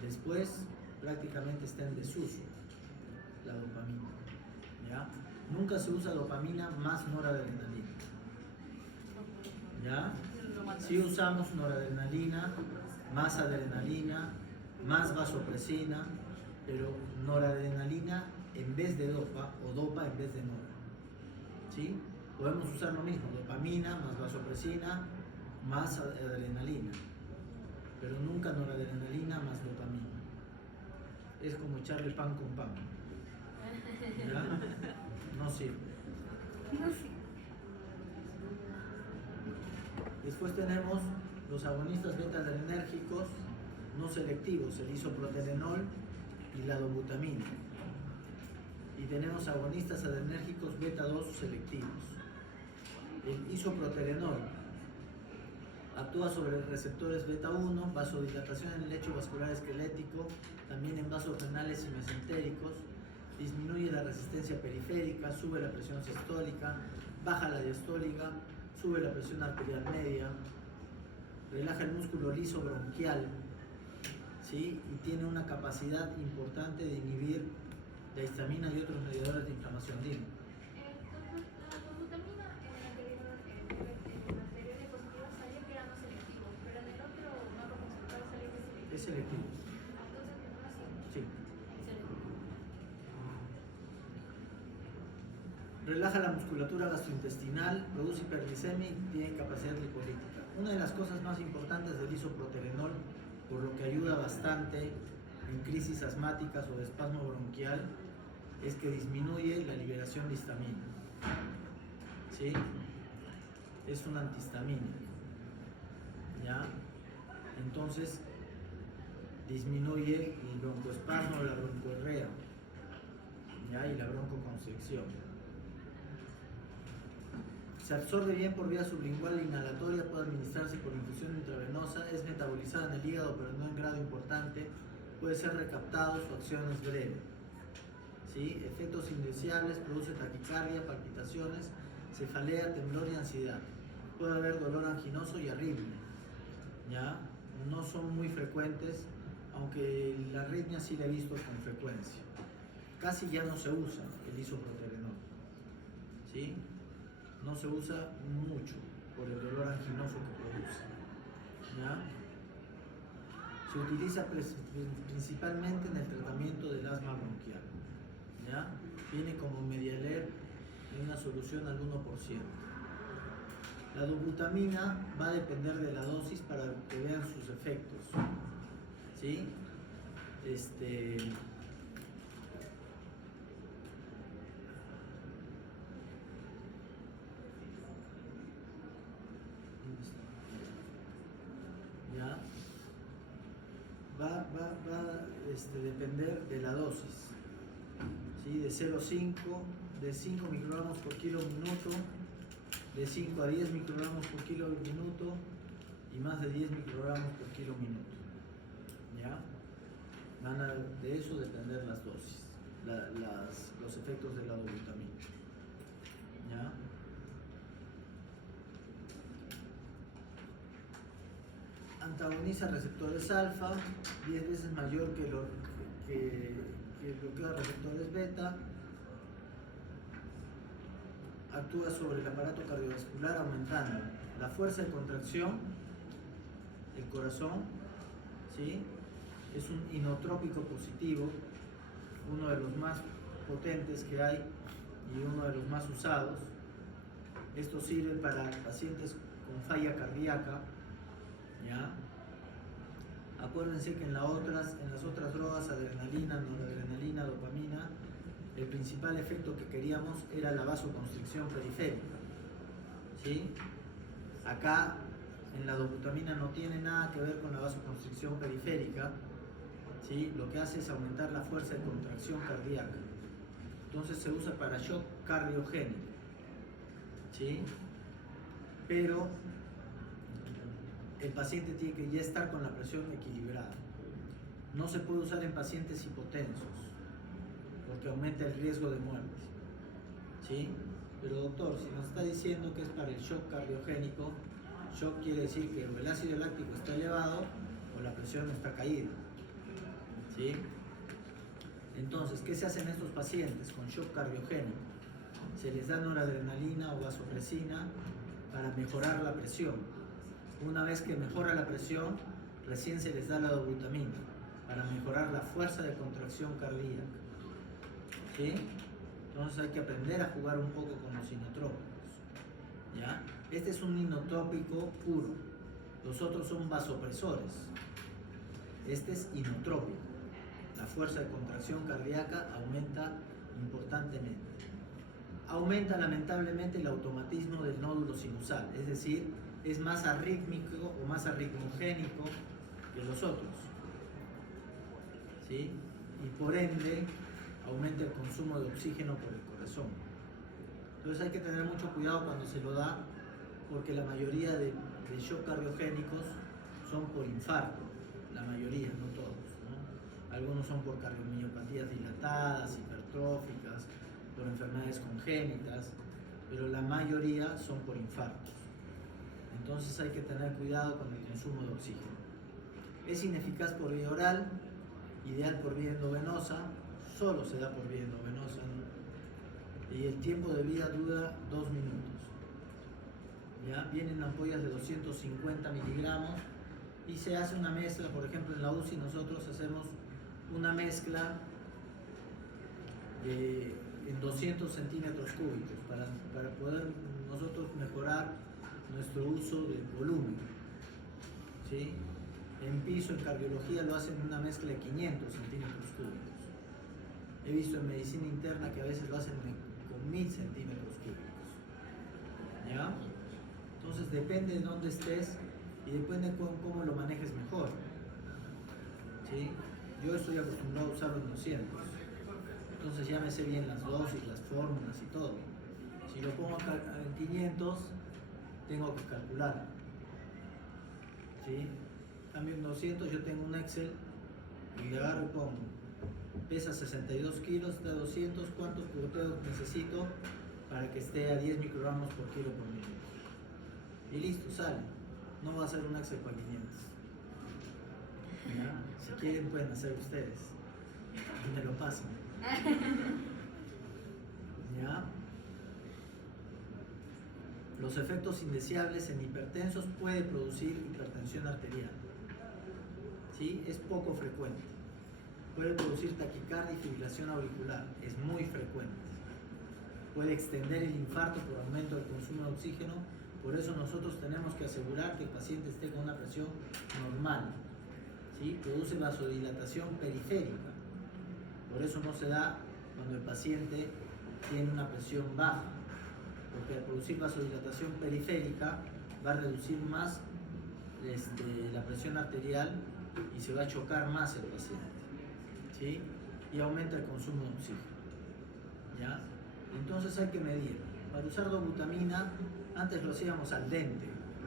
Después prácticamente está en desuso la dopamina. ¿Ya? Nunca se usa dopamina más noradrenalina. ¿Ya? Sí usamos noradrenalina, más adrenalina, más vasopresina, pero noradrenalina en vez de dopa o dopa en vez de nora. ¿Sí? Podemos usar lo mismo, dopamina más vasopresina más adrenalina, pero nunca noradrenalina más dopamina. Es como echarle pan con pan. ¿Ya? No sirve. Después tenemos los agonistas beta-adrenérgicos no selectivos, el isoproterenol y la dobutamina. Y tenemos agonistas adrenérgicos beta-2 selectivos. El isoproterenol actúa sobre receptores beta-1, vasodilatación en el lecho vascular esquelético, también en vasos renales y mesentéricos, disminuye la resistencia periférica, sube la presión sistólica, baja la diastólica, sube la presión arterial media, relaja el músculo liso bronquial, ¿sí? Y tiene una capacidad importante de inhibir la histamina y otros mediadores de inflamación. Dime. La dobutamina en el anterior diapositiva salía que era no selectivo, pero en el otro mapa conceptual salía que es selectivo. Es selectivo. Entonces, no así. Sí. Relaja la musculatura gastrointestinal, produce hiperglicemia y tiene capacidad lipolítica. Una de las cosas más importantes del isoproterenol, por lo que ayuda bastante en crisis asmáticas o de espasmo bronquial, es que disminuye la liberación de histamina. ¿Sí? es un antihistamínico, ¿ya? Entonces disminuye el broncoespasmo, la broncoerrea, ¿ya? Y la broncoconstricción. Se absorbe bien por vía sublingual e inhalatoria, puede administrarse por infusión intravenosa, es metabolizada en el hígado pero no en grado importante, puede ser recaptado, su acción es breve. ¿Sí? Efectos indeseables, produce taquicardia, palpitaciones, cefalea, temblor y ansiedad. Puede haber dolor anginoso y arritmia, ¿ya? No son muy frecuentes, aunque la arritmia sí la he visto con frecuencia. Casi ya no se usa el isoproterenol, ¿sí? No se usa mucho por el dolor anginoso que produce, ¿ya? Se utiliza principalmente en el tratamiento del asma bronquial, ¿ya? Viene como Medialer en una solución al 1%. La dobutamina va a depender de la dosis para que vean sus efectos, ¿sí? ¿Ya? Va a depender de la dosis, ¿sí? De 0,5, de 5 microgramos por kilo minuto, de 5 a 10 microgramos por kilo minuto y más de 10 microgramos por kilo minuto, ¿ya? Van a de eso depender las dosis, los efectos de la dobutamina, ¿ya? Antagoniza receptores alfa, 10 veces mayor que bloquea receptores beta. Actúa sobre el aparato cardiovascular aumentando la fuerza de contracción, el corazón, ¿sí? Es un inotrópico positivo, uno de los más potentes que hay y uno de los más usados. Esto sirve para pacientes con falla cardíaca, ¿ya? Acuérdense que en las otras drogas, adrenalina, noradrenalina, dopamina, el principal efecto que queríamos era la vasoconstricción periférica, ¿sí? Acá en la dobutamina no tiene nada que ver con la vasoconstricción periférica, ¿sí? Lo que hace es aumentar la fuerza de contracción cardíaca. Entonces se usa para shock cardiogénico, ¿sí? Pero el paciente tiene que ya estar con la presión equilibrada. No se puede usar en pacientes hipotensos porque aumenta el riesgo de muerte, ¿sí? Pero doctor, si nos está diciendo que es para el shock cardiogénico, shock quiere decir que o el ácido láctico está elevado o la presión está caída, ¿sí? Entonces, ¿qué se hace en estos pacientes con shock cardiogénico? Se les da noradrenalina o vasopresina para mejorar la presión. Una vez que mejora la presión, recién se les da la dobutamina para mejorar la fuerza de contracción cardíaca, ¿sí? Entonces hay que aprender a jugar un poco con los inotrópicos, ¿ya? Este es un inotrópico puro, los otros son vasopresores. Este es inotrópico. La fuerza de contracción cardíaca aumenta importantemente. Aumenta lamentablemente el automatismo del nódulo sinusal, es decir, es más arrítmico o más arritmogénico que los otros, ¿sí? Y por ende aumenta el consumo de oxígeno por el corazón. Entonces hay que tener mucho cuidado cuando se lo da, porque la mayoría de shock cardiogénicos son por infarto, la mayoría, no todos, ¿no? Algunos son por cardiomiopatías dilatadas, hipertróficas, por enfermedades congénitas, pero la mayoría son por infartos. Entonces hay que tener cuidado con el consumo de oxígeno. Es ineficaz por vía oral, ideal por vía endovenosa, solo se da por vía endovenosa, ¿no? Y el tiempo de vida dura 2 minutos. ¿Ya? Vienen ampollas de 250 miligramos y se hace una mezcla. Por ejemplo, en la UCI nosotros hacemos una mezcla en 200 centímetros cúbicos para poder nosotros mejorar nuestro uso del volumen, ¿sí? En piso, en cardiología, lo hacen en una mezcla de 500 centímetros cúbicos. He visto en medicina interna que a veces lo hacen con 1000 centímetros cúbicos, ¿ya? Entonces depende de dónde estés y depende de cómo lo manejes mejor. ¿Sí? Yo estoy acostumbrado a usar los 200. Entonces ya me sé bien las dosis, las fórmulas y todo. Si lo pongo en 500, tengo que calcular. ¿Sí? En cambio en 200 yo tengo un Excel y le agarro y pongo. Pesa 62 kilos, de 200, ¿cuántos proteos necesito para que esté a 10 microgramos por kilo por minuto? Y listo, sale. No va a ser un Excel para 500. ¿Ya? Si quieren pueden hacer ustedes. Y me lo pasan. ¿Ya? Los efectos indeseables en hipertensos puede producir hipertensión arterial. ¿Sí? Es poco frecuente. Puede producir taquicardia y fibrilación auricular. Es muy frecuente. Puede extender el infarto por aumento del consumo de oxígeno. Por eso nosotros tenemos que asegurar que el paciente esté con una presión normal. ¿Sí? Produce vasodilatación periférica. Por eso no se da cuando el paciente tiene una presión baja. Porque al producir vasodilatación periférica va a reducir más la presión arterial y se va a chocar más el paciente. ¿Sí? Y aumenta el consumo de oxígeno. ¿Ya? Entonces hay que medir. Para usar dobutamina, antes lo hacíamos al dente.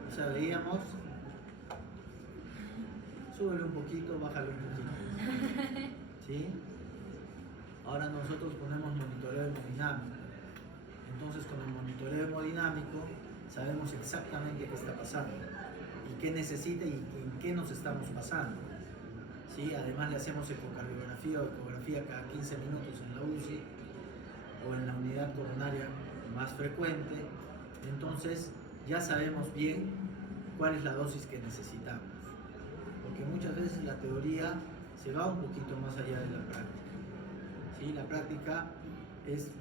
O sea, veíamos, súbele un poquito, bájale un poquito. ¿Sí? Ahora nosotros ponemos monitoreo hemodinámico. Entonces con el monitoreo hemodinámico sabemos exactamente qué está pasando y qué necesita y en qué nos estamos pasando. ¿Sí? Además le hacemos ecocardiografía o ecografía cada 15 minutos en la UCI o en la unidad coronaria más frecuente. Entonces ya sabemos bien cuál es la dosis que necesitamos. Porque muchas veces la teoría se va un poquito más allá de la práctica. ¿Sí? La práctica es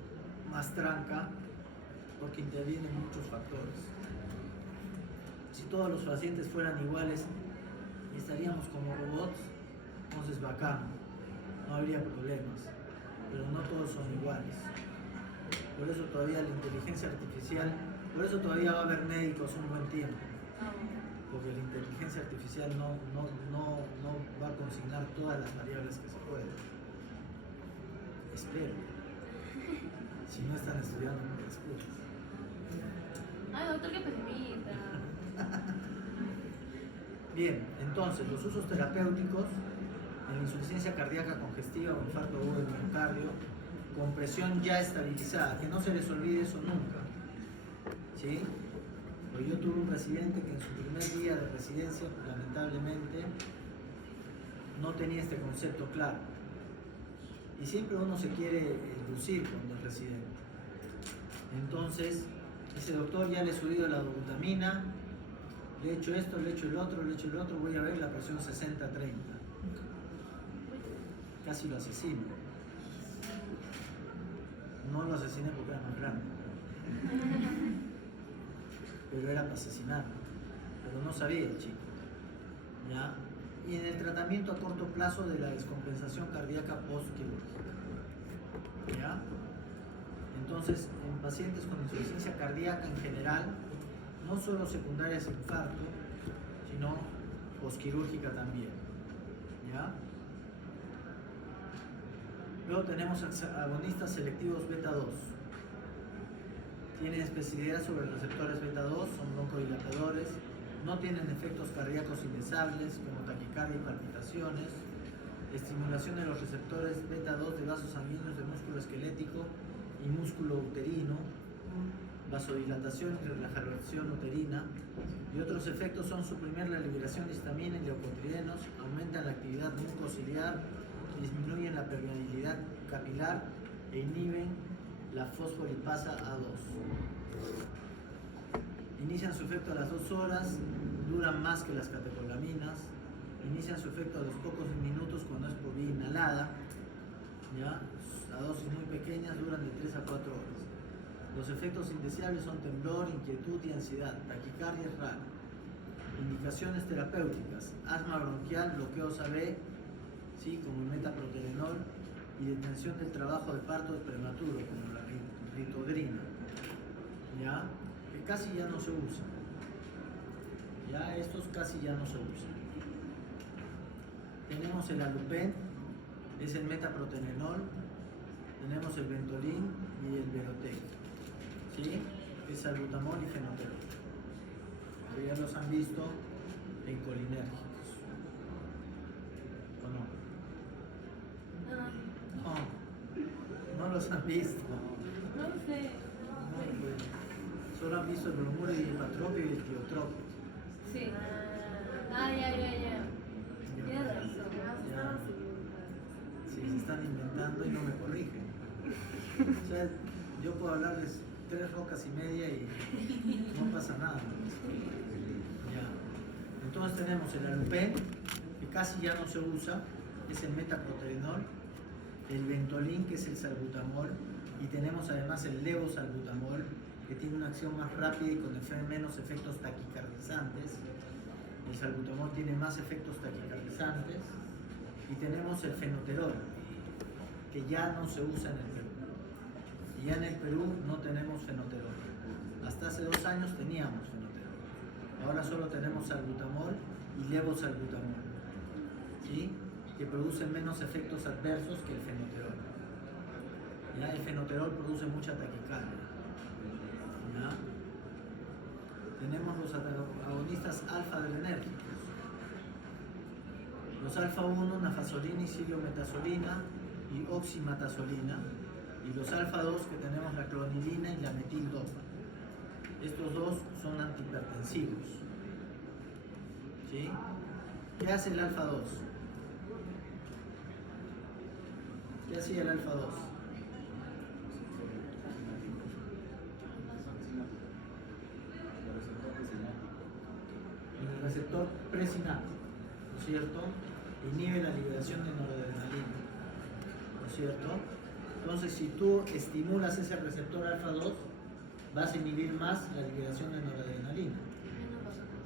más tranca porque intervienen muchos factores. Si todos los pacientes fueran iguales y estaríamos como robots, entonces bacán, no habría problemas, pero no todos son iguales. Por eso todavía la inteligencia artificial, por eso todavía va a haber médicos un buen tiempo, porque la inteligencia artificial no va a consignar todas las variables que se pueden. Espero. Si no están estudiando, no te escuchas. Ay, doctor, qué pesimista. Bien, entonces los usos terapéuticos en insuficiencia cardíaca congestiva o infarto agudo del miocardio con presión ya estabilizada, que no se les olvide eso nunca. ¿Sí? Pues yo tuve un residente que en su primer día de residencia, lamentablemente, no tenía este concepto claro. Y siempre uno se quiere lucir cuando es residente. Entonces, dice, doctor, ya le he subido la dobutamina, le he hecho esto, le he hecho el otro, voy a ver la presión 60-30. Casi lo asesino. No lo asesiné porque era más grande. Pero era para asesinarlo. Pero no sabía el chico. ¿Ya? Y en el tratamiento a corto plazo de la descompensación cardíaca postquirúrgica. ¿Ya? Entonces, en pacientes con insuficiencia cardíaca en general, no solo secundarias a infarto, sino postquirúrgica también. ¿Ya? Luego tenemos agonistas selectivos beta 2. Tienen especificidad sobre receptores beta 2, son broncodilatadores, no tienen efectos cardíacos indeseables como taquicardia y palpitaciones, estimulación de los receptores beta 2 de vasos sanguíneos de músculo esquelético y músculo uterino, vasodilatación y relajación uterina, y otros efectos son suprimir la liberación de histamina y leucotrienos, aumentan la actividad mucociliar, disminuyen la permeabilidad capilar e inhiben la fosfolipasa A2. Inician su efecto a las 2 horas, duran más que las catecolaminas, inician su efecto a los pocos minutos cuando es por vía inhalada, ¿ya? A dosis muy pequeñas duran de 3 a 4 horas. Los efectos indeseables son temblor, inquietud y ansiedad, taquicardia es rara. Indicaciones terapéuticas, asma bronquial, bloqueo AB, ¿sí? Como el metaproterenol, y detención del trabajo de parto prematuro, como la ritodrina, ¿ya? Que casi ya no se usa. Ya estos casi ya no se usan. Tenemos el Alupen, es el metaprotenenol, tenemos el Ventolin y el Velotec, ¿sí? Es salbutamol y fenoterol, que ya los han visto en colinérgicos, ¿o no? No, no los han visto. No sé. No, pues, solo han visto el bromuro y el ipatropio y el tiotropo. Sí. Ya. Tienes razón. Ya. Sí, se están inventando y no me corrigen. O sea, yo puedo hablarles 3 rocas y media y no pasa nada. Ya. Entonces tenemos el Alupen, que casi ya no se usa, es el metaprotenol, el Ventolin, que es el salbutamol, y tenemos además el levosalbutamol, que tiene una acción más rápida y con menos efectos taquicardizantes. El salbutamol tiene más efectos taquicardizantes. Y tenemos el fenoterol, que ya no se usa en el Perú. Y ya en el Perú no tenemos fenoterol. Hasta hace 2 años teníamos fenoterol. Ahora solo tenemos salbutamol y levosalbutamol, ¿sí? Que producen menos efectos adversos que el fenoterol. ¿Ya? El fenoterol produce mucha taquicardia. ¿Ya? Tenemos los agonistas alfa-adrenérgicos. Los alfa-1, nafasolina y siliometazolina y oximetazolina. Y los alfa-2, que tenemos la clonidina y la metildopa. Estos dos son antihipertensivos. ¿Sí? ¿Qué hace el alfa-2? ¿Qué hacía el alfa-2? El receptor presináptico, ¿no es cierto? Inhibe la liberación de noradrenalina, ¿no es cierto? Entonces, si tú estimulas ese receptor alfa-2, vas a inhibir más la liberación de noradrenalina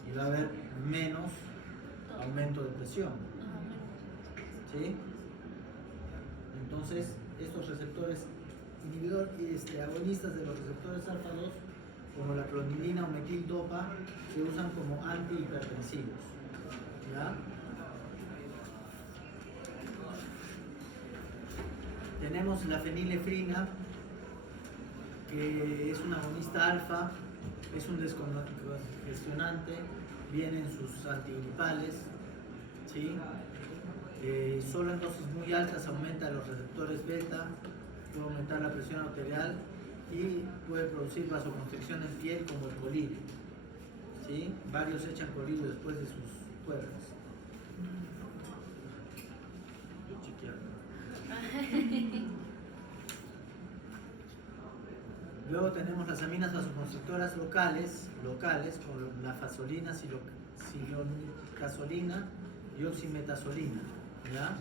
y va a haber menos aumento de presión, ¿sí? Entonces, estos receptores agonistas de los receptores alfa-2, como la clonidina o metildopa, se usan como antihipertensivos, ¿ya? Tenemos la fenilefrina, que es un agonista alfa, es un descongestionante, viene en sus antigripales, ¿sí? Solo en dosis muy altas aumenta los receptores beta, puede aumentar la presión arterial y puede producir vasoconstricción en piel como el colirio, ¿sí? Varios echan colirio después de sus pruebas. Luego tenemos las aminas vasoconstrictoras locales con la fasolina, silonicasolina y oximetazolina, ¿ya?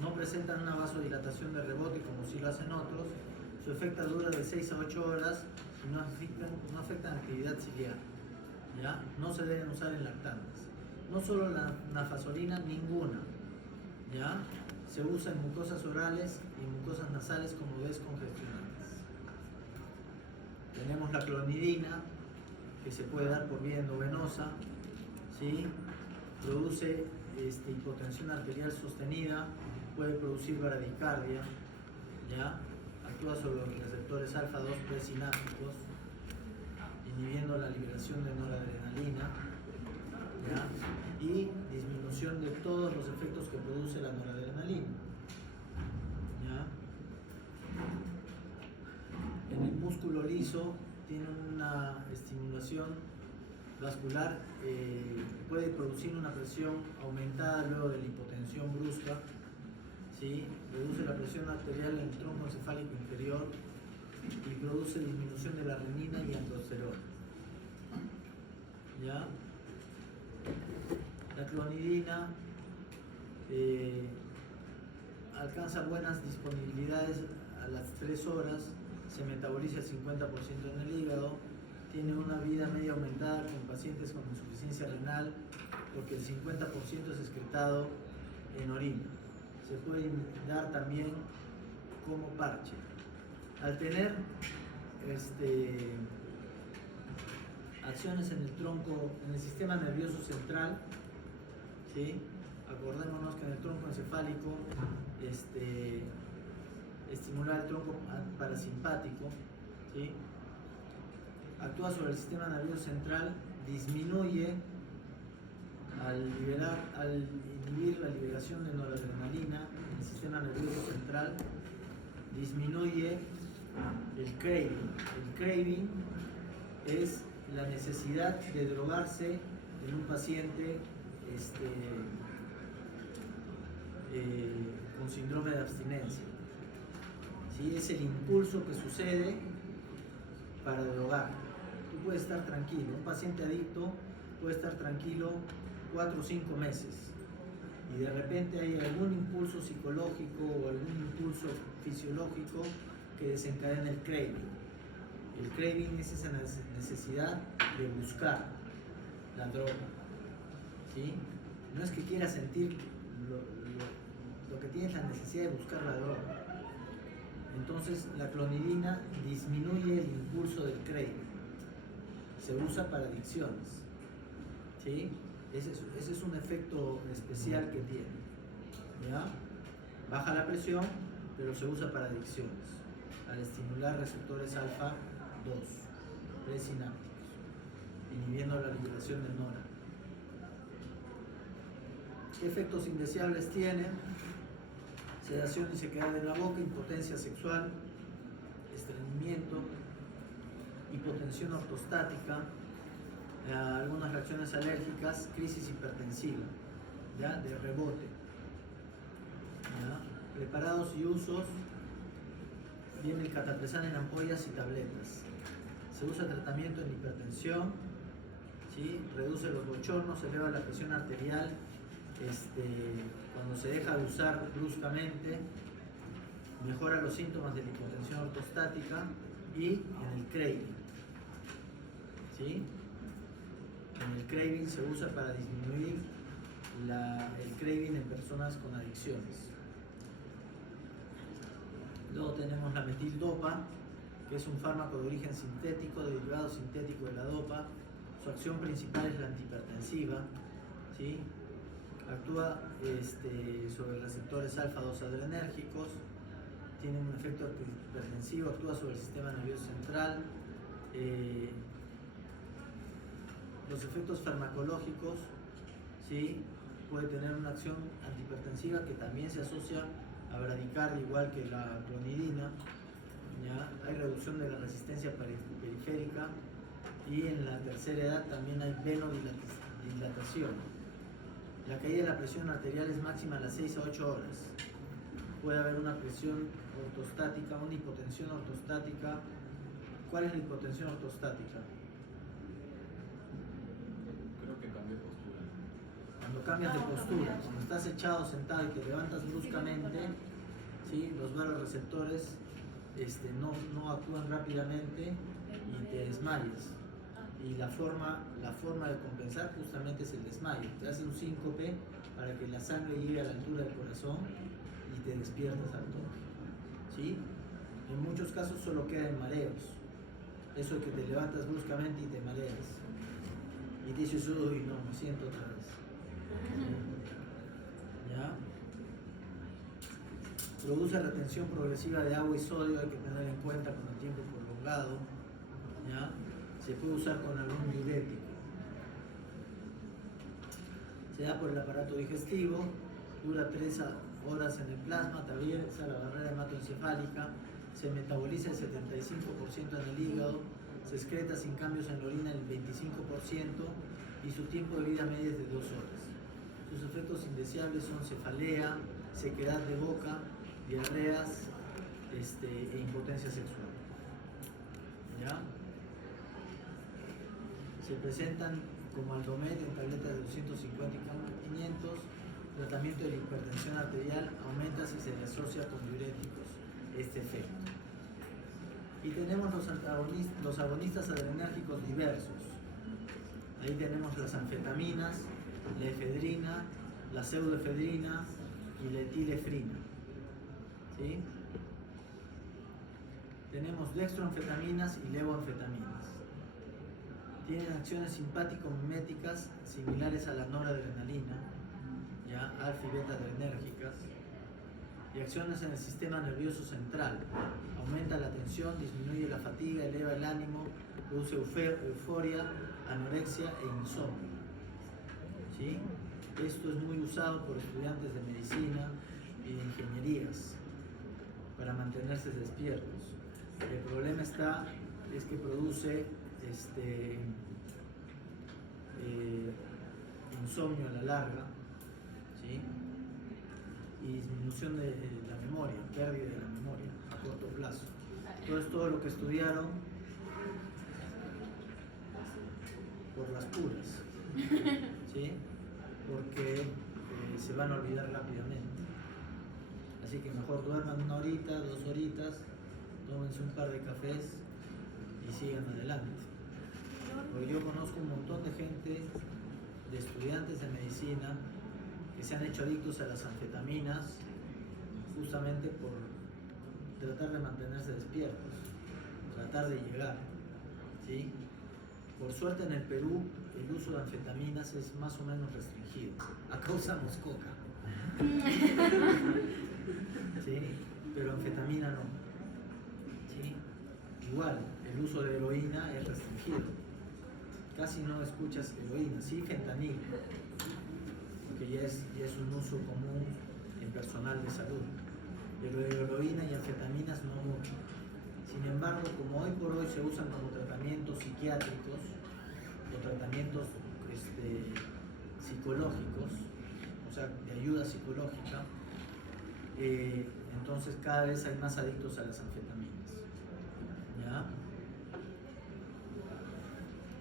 No presentan una vasodilatación de rebote como si lo hacen otros. Su efecto dura de 6 a 8 horas y no afectan actividad ciliar, ¿ya? No se deben usar en lactantes. No solo la nafasolina, ninguna, ¿ya? Se usa en mucosas orales y en mucosas nasales como descongestionantes. Tenemos la clonidina, que se puede dar por vía endovenosa, ¿sí? Produce hipotensión arterial sostenida, puede producir bradicardia, ¿ya? Actúa sobre los receptores alfa-2 presinápticos, inhibiendo la liberación de noradrenalina, ¿ya? Y disminución de todos los efectos que produce la noradrenalina, ¿ya? En el músculo liso tiene una estimulación vascular, puede producir una presión aumentada luego de la hipotensión brusca, ¿sí? Reduce la presión arterial en el tronco encefálico inferior y produce disminución de la renina y aldosterona, ¿ya? La clonidina alcanza buenas disponibilidades a las 3 horas, se metaboliza el 50% en el hígado, tiene una vida media aumentada con pacientes con insuficiencia renal porque el 50% es excretado en orina. Se puede dar también como parche. Al tener acciones en el tronco, en el sistema nervioso central, ¿sí? Acordémonos que en el tronco encefálico estimula el tronco parasimpático, ¿sí? Actúa sobre el sistema nervioso central, disminuye al inhibir la liberación de noradrenalina en el sistema nervioso central, disminuye el craving. El craving es la necesidad de drogarse en un paciente con síndrome de abstinencia. ¿Sí? Es el impulso que sucede para drogar. Tú puedes estar tranquilo, un paciente adicto puede estar tranquilo 4 o 5 meses y de repente hay algún impulso psicológico o algún impulso fisiológico que desencadena el craving. El craving es esa necesidad de buscar la droga, ¿sí? No es que quieras sentir lo que tienes, la necesidad de buscar la droga. Entonces la clonidina disminuye el impulso del craving. Se usa para adicciones, ¿sí? Ese es un efecto especial que tiene, ¿ya? Baja la presión, pero se usa para adicciones, al estimular receptores alfa 2 presinápticos, inhibiendo la liberación de nora. ¿Qué efectos indeseables tiene? Sedación y sequedad de la boca, impotencia sexual, estreñimiento, hipotensión ortostática, algunas reacciones alérgicas, crisis hipertensiva, ¿ya? De rebote, ¿ya? Preparados y usos, viene el cataplexán en ampollas y tabletas. Se usa tratamiento en hipertensión, ¿sí? Reduce los bochornos, eleva la presión arterial cuando se deja de usar bruscamente, mejora los síntomas de la hipotensión ortostática y en el craving, ¿sí? En el craving se usa para disminuir el craving en personas con adicciones. Luego tenemos la metildopa, que es un fármaco de origen sintético, derivado sintético de la dopa. Su acción principal es la antihipertensiva, ¿sí? Actúa sobre receptores alfa-2 adrenérgicos, tiene un efecto hipertensivo, actúa sobre el sistema nervioso central. Los efectos farmacológicos, ¿sí? Puede tener una acción antihipertensiva que también se asocia a bradicardia igual que la clonidina, ¿ya? Hay reducción de la resistencia periférica y en la tercera edad también hay venodilatación. La caída de la presión arterial es máxima a las 6 a 8 horas. Puede haber una presión ortostática, una hipotensión ortostática. ¿Cuál es la hipotensión ortostática? Creo que cambia de postura. Cuando cambias de postura, cuando estás echado, sentado y te levantas bruscamente, ¿sí? Los vasoreceptores no actúan rápidamente y te desmayas. Y la forma de compensar justamente es el desmayo. Te hace un síncope para que la sangre llegue a la altura del corazón y te despiertas al toque, ¿sí? En muchos casos solo queda en mareos. Eso es que te levantas bruscamente y te mareas. Y dices, uy, no, me siento otra vez. ¿Ya? Produce retención progresiva de agua y sodio, hay que tener en cuenta con el tiempo prolongado. ¿Ya? Se puede usar con algún diurético. Se da por el aparato digestivo, dura 3 horas en el plasma, atraviesa la barrera hematoencefálica, se metaboliza el 75% en el hígado, se excreta sin cambios en la orina el 25% y su tiempo de vida media es de 2 horas. Sus efectos indeseables son cefalea, sequedad de boca, diarreas e impotencia sexual. ¿Ya? Se presentan como Aldomet en tabletas de 250 y 500. Tratamiento de la hipertensión arterial aumenta si se le asocia con diuréticos este efecto. Y tenemos los agonistas adrenérgicos diversos. Ahí tenemos las anfetaminas, la efedrina, la pseudoefedrina y la etilefrina, ¿sí? Tenemos dextroanfetaminas y levoanfetaminas. Tienen acciones simpático-miméticas similares a la noradrenalina, ¿ya? Alfa y beta adrenérgicas, y acciones en el sistema nervioso central. Aumenta la tensión, disminuye la fatiga, eleva el ánimo, produce euforia, anorexia e insomnio. ¿Sí? Esto es muy usado por estudiantes de medicina y de ingenierías para mantenerse despiertos. El problema es que produce insomnio a la larga, ¿sí? Y disminución de la memoria, pérdida de la memoria a corto plazo. Entonces todo lo que estudiaron por las puras, ¿sí? Porque se van a olvidar rápidamente. Así que mejor duerman 1 horita, 2 horitas, tómense un par de cafés y sigan adelante. Porque yo conozco un montón de gente, de estudiantes de medicina, que se han hecho adictos a las anfetaminas justamente por tratar de mantenerse despiertos, tratar de llegar, ¿sí? Por suerte en el Perú el uso de anfetaminas es más o menos restringido. Acá usamos coca, ¿sí? Pero anfetamina no, ¿sí? Igual, el uso de heroína es restringido. Casi no escuchas heroína, sí fentanilo, porque ya es un uso común en personal de salud. Pero heroína y anfetaminas no mucho. Sin embargo, como hoy por hoy se usan como tratamientos psiquiátricos o tratamientos psicológicos, o sea, de ayuda psicológica, entonces cada vez hay más adictos a las anfetaminas. ¿Ya?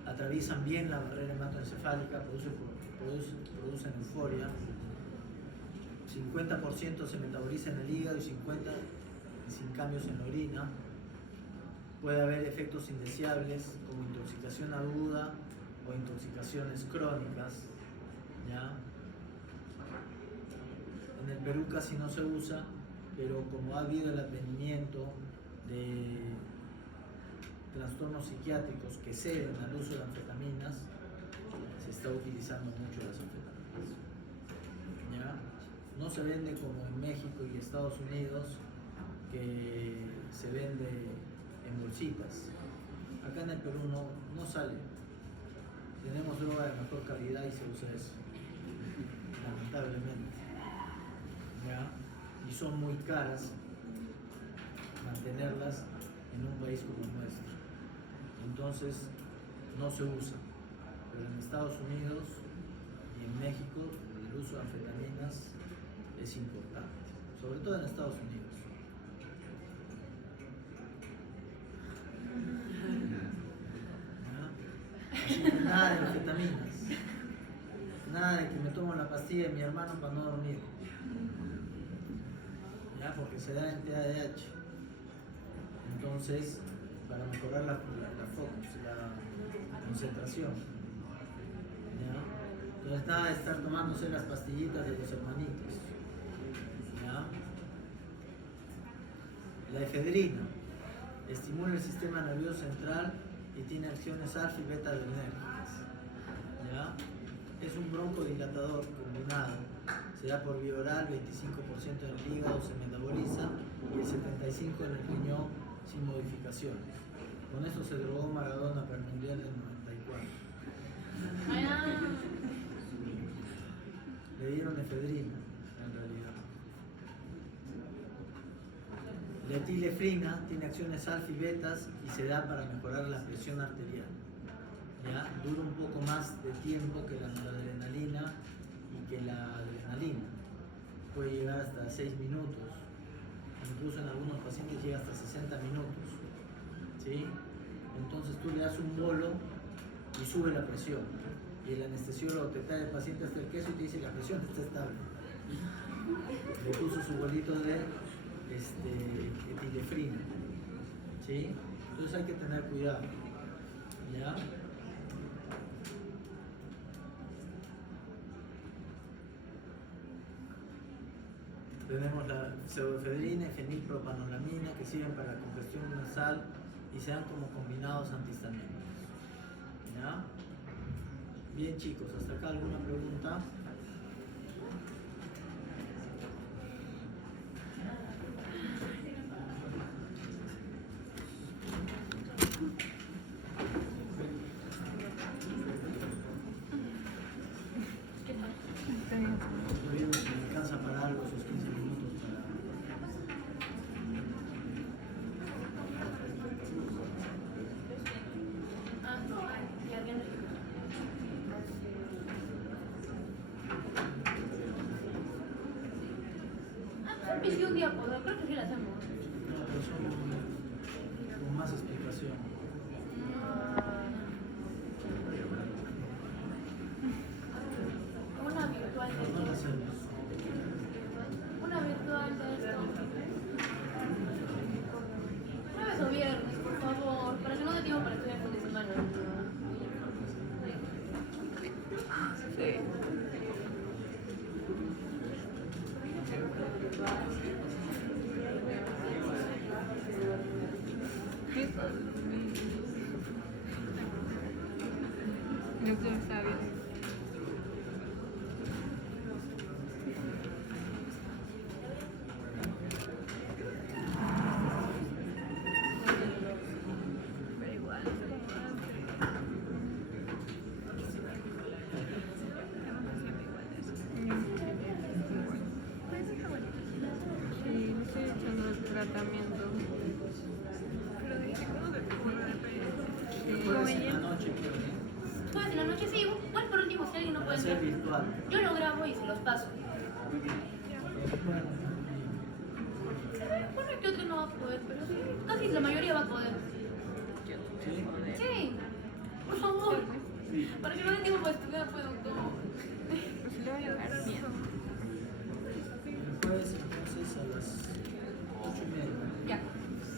Atraviesan bien la barrera hematoencefálica, producen euforia. 50% se metaboliza en el hígado y 50% sin cambios en la orina. Puede haber efectos indeseables como intoxicación aguda o intoxicaciones crónicas, ¿ya? En el Perú casi no se usa, pero como ha habido el advenimiento de trastornos psiquiátricos que ceden al uso de anfetaminas, se está utilizando mucho las anfetaminas, ¿ya? No se vende como en México y Estados Unidos, que se vende en bolsitas. Acá en el Perú no sale. Tenemos droga de mejor calidad y se usa eso, lamentablemente, ¿ya? Y son muy caras mantenerlas en un país como el nuestro. Entonces no se usa. Pero en Estados Unidos y en México el uso de anfetaminas es importante, sobre todo en Estados Unidos. ¿Ya? Así que nada de anfetaminas, nada de que me tomo la pastilla de mi hermano para no dormir, ¿ya? Porque se da en TDAH. Entonces, para mejorar la focus, la concentración, ¿ya? Entonces nada de estar tomándose las pastillitas de los hermanitos, ¿ya? La efedrina estimula el sistema nervioso central y tiene acciones alfa y beta adrenérgicas, ¿ya? Es un broncodilatador combinado, se da por vía oral, 25% en el hígado se metaboliza y el 75% en el riñón sin modificaciones. Con eso se drogó Maradona para el Mundial del 94. Le dieron efedrina, en realidad. La etilefrina tiene acciones alfa y betas y se da para mejorar la presión arterial. ¿Ya? Dura un poco más de tiempo que la noradrenalina y que la adrenalina. Puede llegar hasta 6 minutos. Incluso en algunos pacientes llega hasta 60 minutos. ¿Sí? Entonces tú le das un bolo y sube la presión. Y el anestesiólogo te trae al paciente hasta el queso y te dice la presión está estable. Le puso su bolito de etilefrina. ¿Sí? Entonces hay que tener cuidado. ¿Ya? Tenemos la pseudoefedrina y fenilpropanolamina que sirven para la congestión nasal y se dan como combinados antihistamínicos. ¿Ya? Bien chicos, hasta acá alguna pregunta. Estoy viendo si me alcanza para algo esos 15 minutos para... Ya viene. Pues sí, un día puedo, creo que sí la hacemos. No, pero son con más explicación. Una virtual de No la esto. hacemos. Una virtual de esto. Jueves o viernes, por favor, para que no dé tiempo para estudiar el fin de semana. Sí. No sé, está bien. Pero igual, sí, me estoy echando el tratamiento. Pero dije, ¿cómo que te puedo Jueves en la noche, creo, ¿no? Jueves en la noche, sí, igual por último, si alguien no Va a puede ser entrar, virtual. yo lo grabo y se los paso. Bueno, que otro no va a poder, pero sí, casi la mayoría va a poder. ¿Sí? Sí, por favor. Para que no dé tiempo para estudiar, pues, doctor. Pues le voy a dar bien. El jueves entonces a las 8:30. Ya.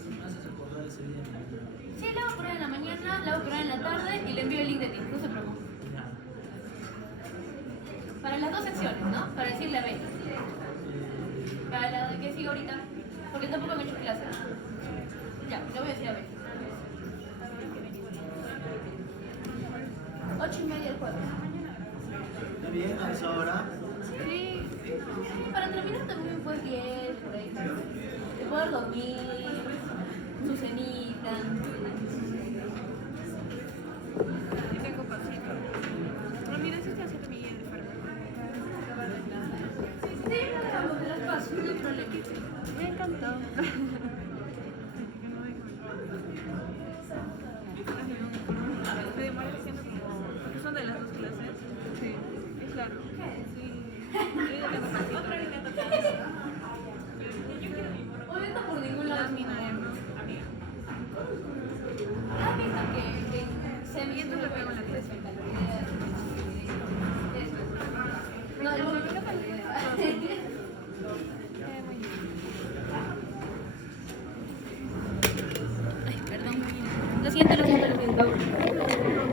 Me haces acordar ese día en la mañana. Sí, la voy a poner en la mañana, la voy a poner en la tarde y le envío el link de ti, no se preocupe. Ya. Para las dos secciones, ¿no? Para decirle a Betty. Para la que sigue ahorita, porque tampoco me he hecho clase. Ya, le voy a decir a Betty. 8:30 el jueves. ¿Está bien a esa hora? Sí, para terminar también fue 10, por ahí. De poder dormir, su cenita. Y tengo pasito. Pero mira, eso está haciendo mi guía de farmacia. Sí, no, te las paso, no hay problema. Me encantó. Me demoré diciendo como... Son de las dos clases. Sí. Es largo. Sí. Yo ya tengo pasito. Otra vez me ha tocado. Hoy no por ningún lado. Las minaremos. Amiga. ¿Has visto que se me Y entonces le pego en la clase. No, el movimiento para la idea. Ay, perdón. Lo siento, lo siento, lo siento.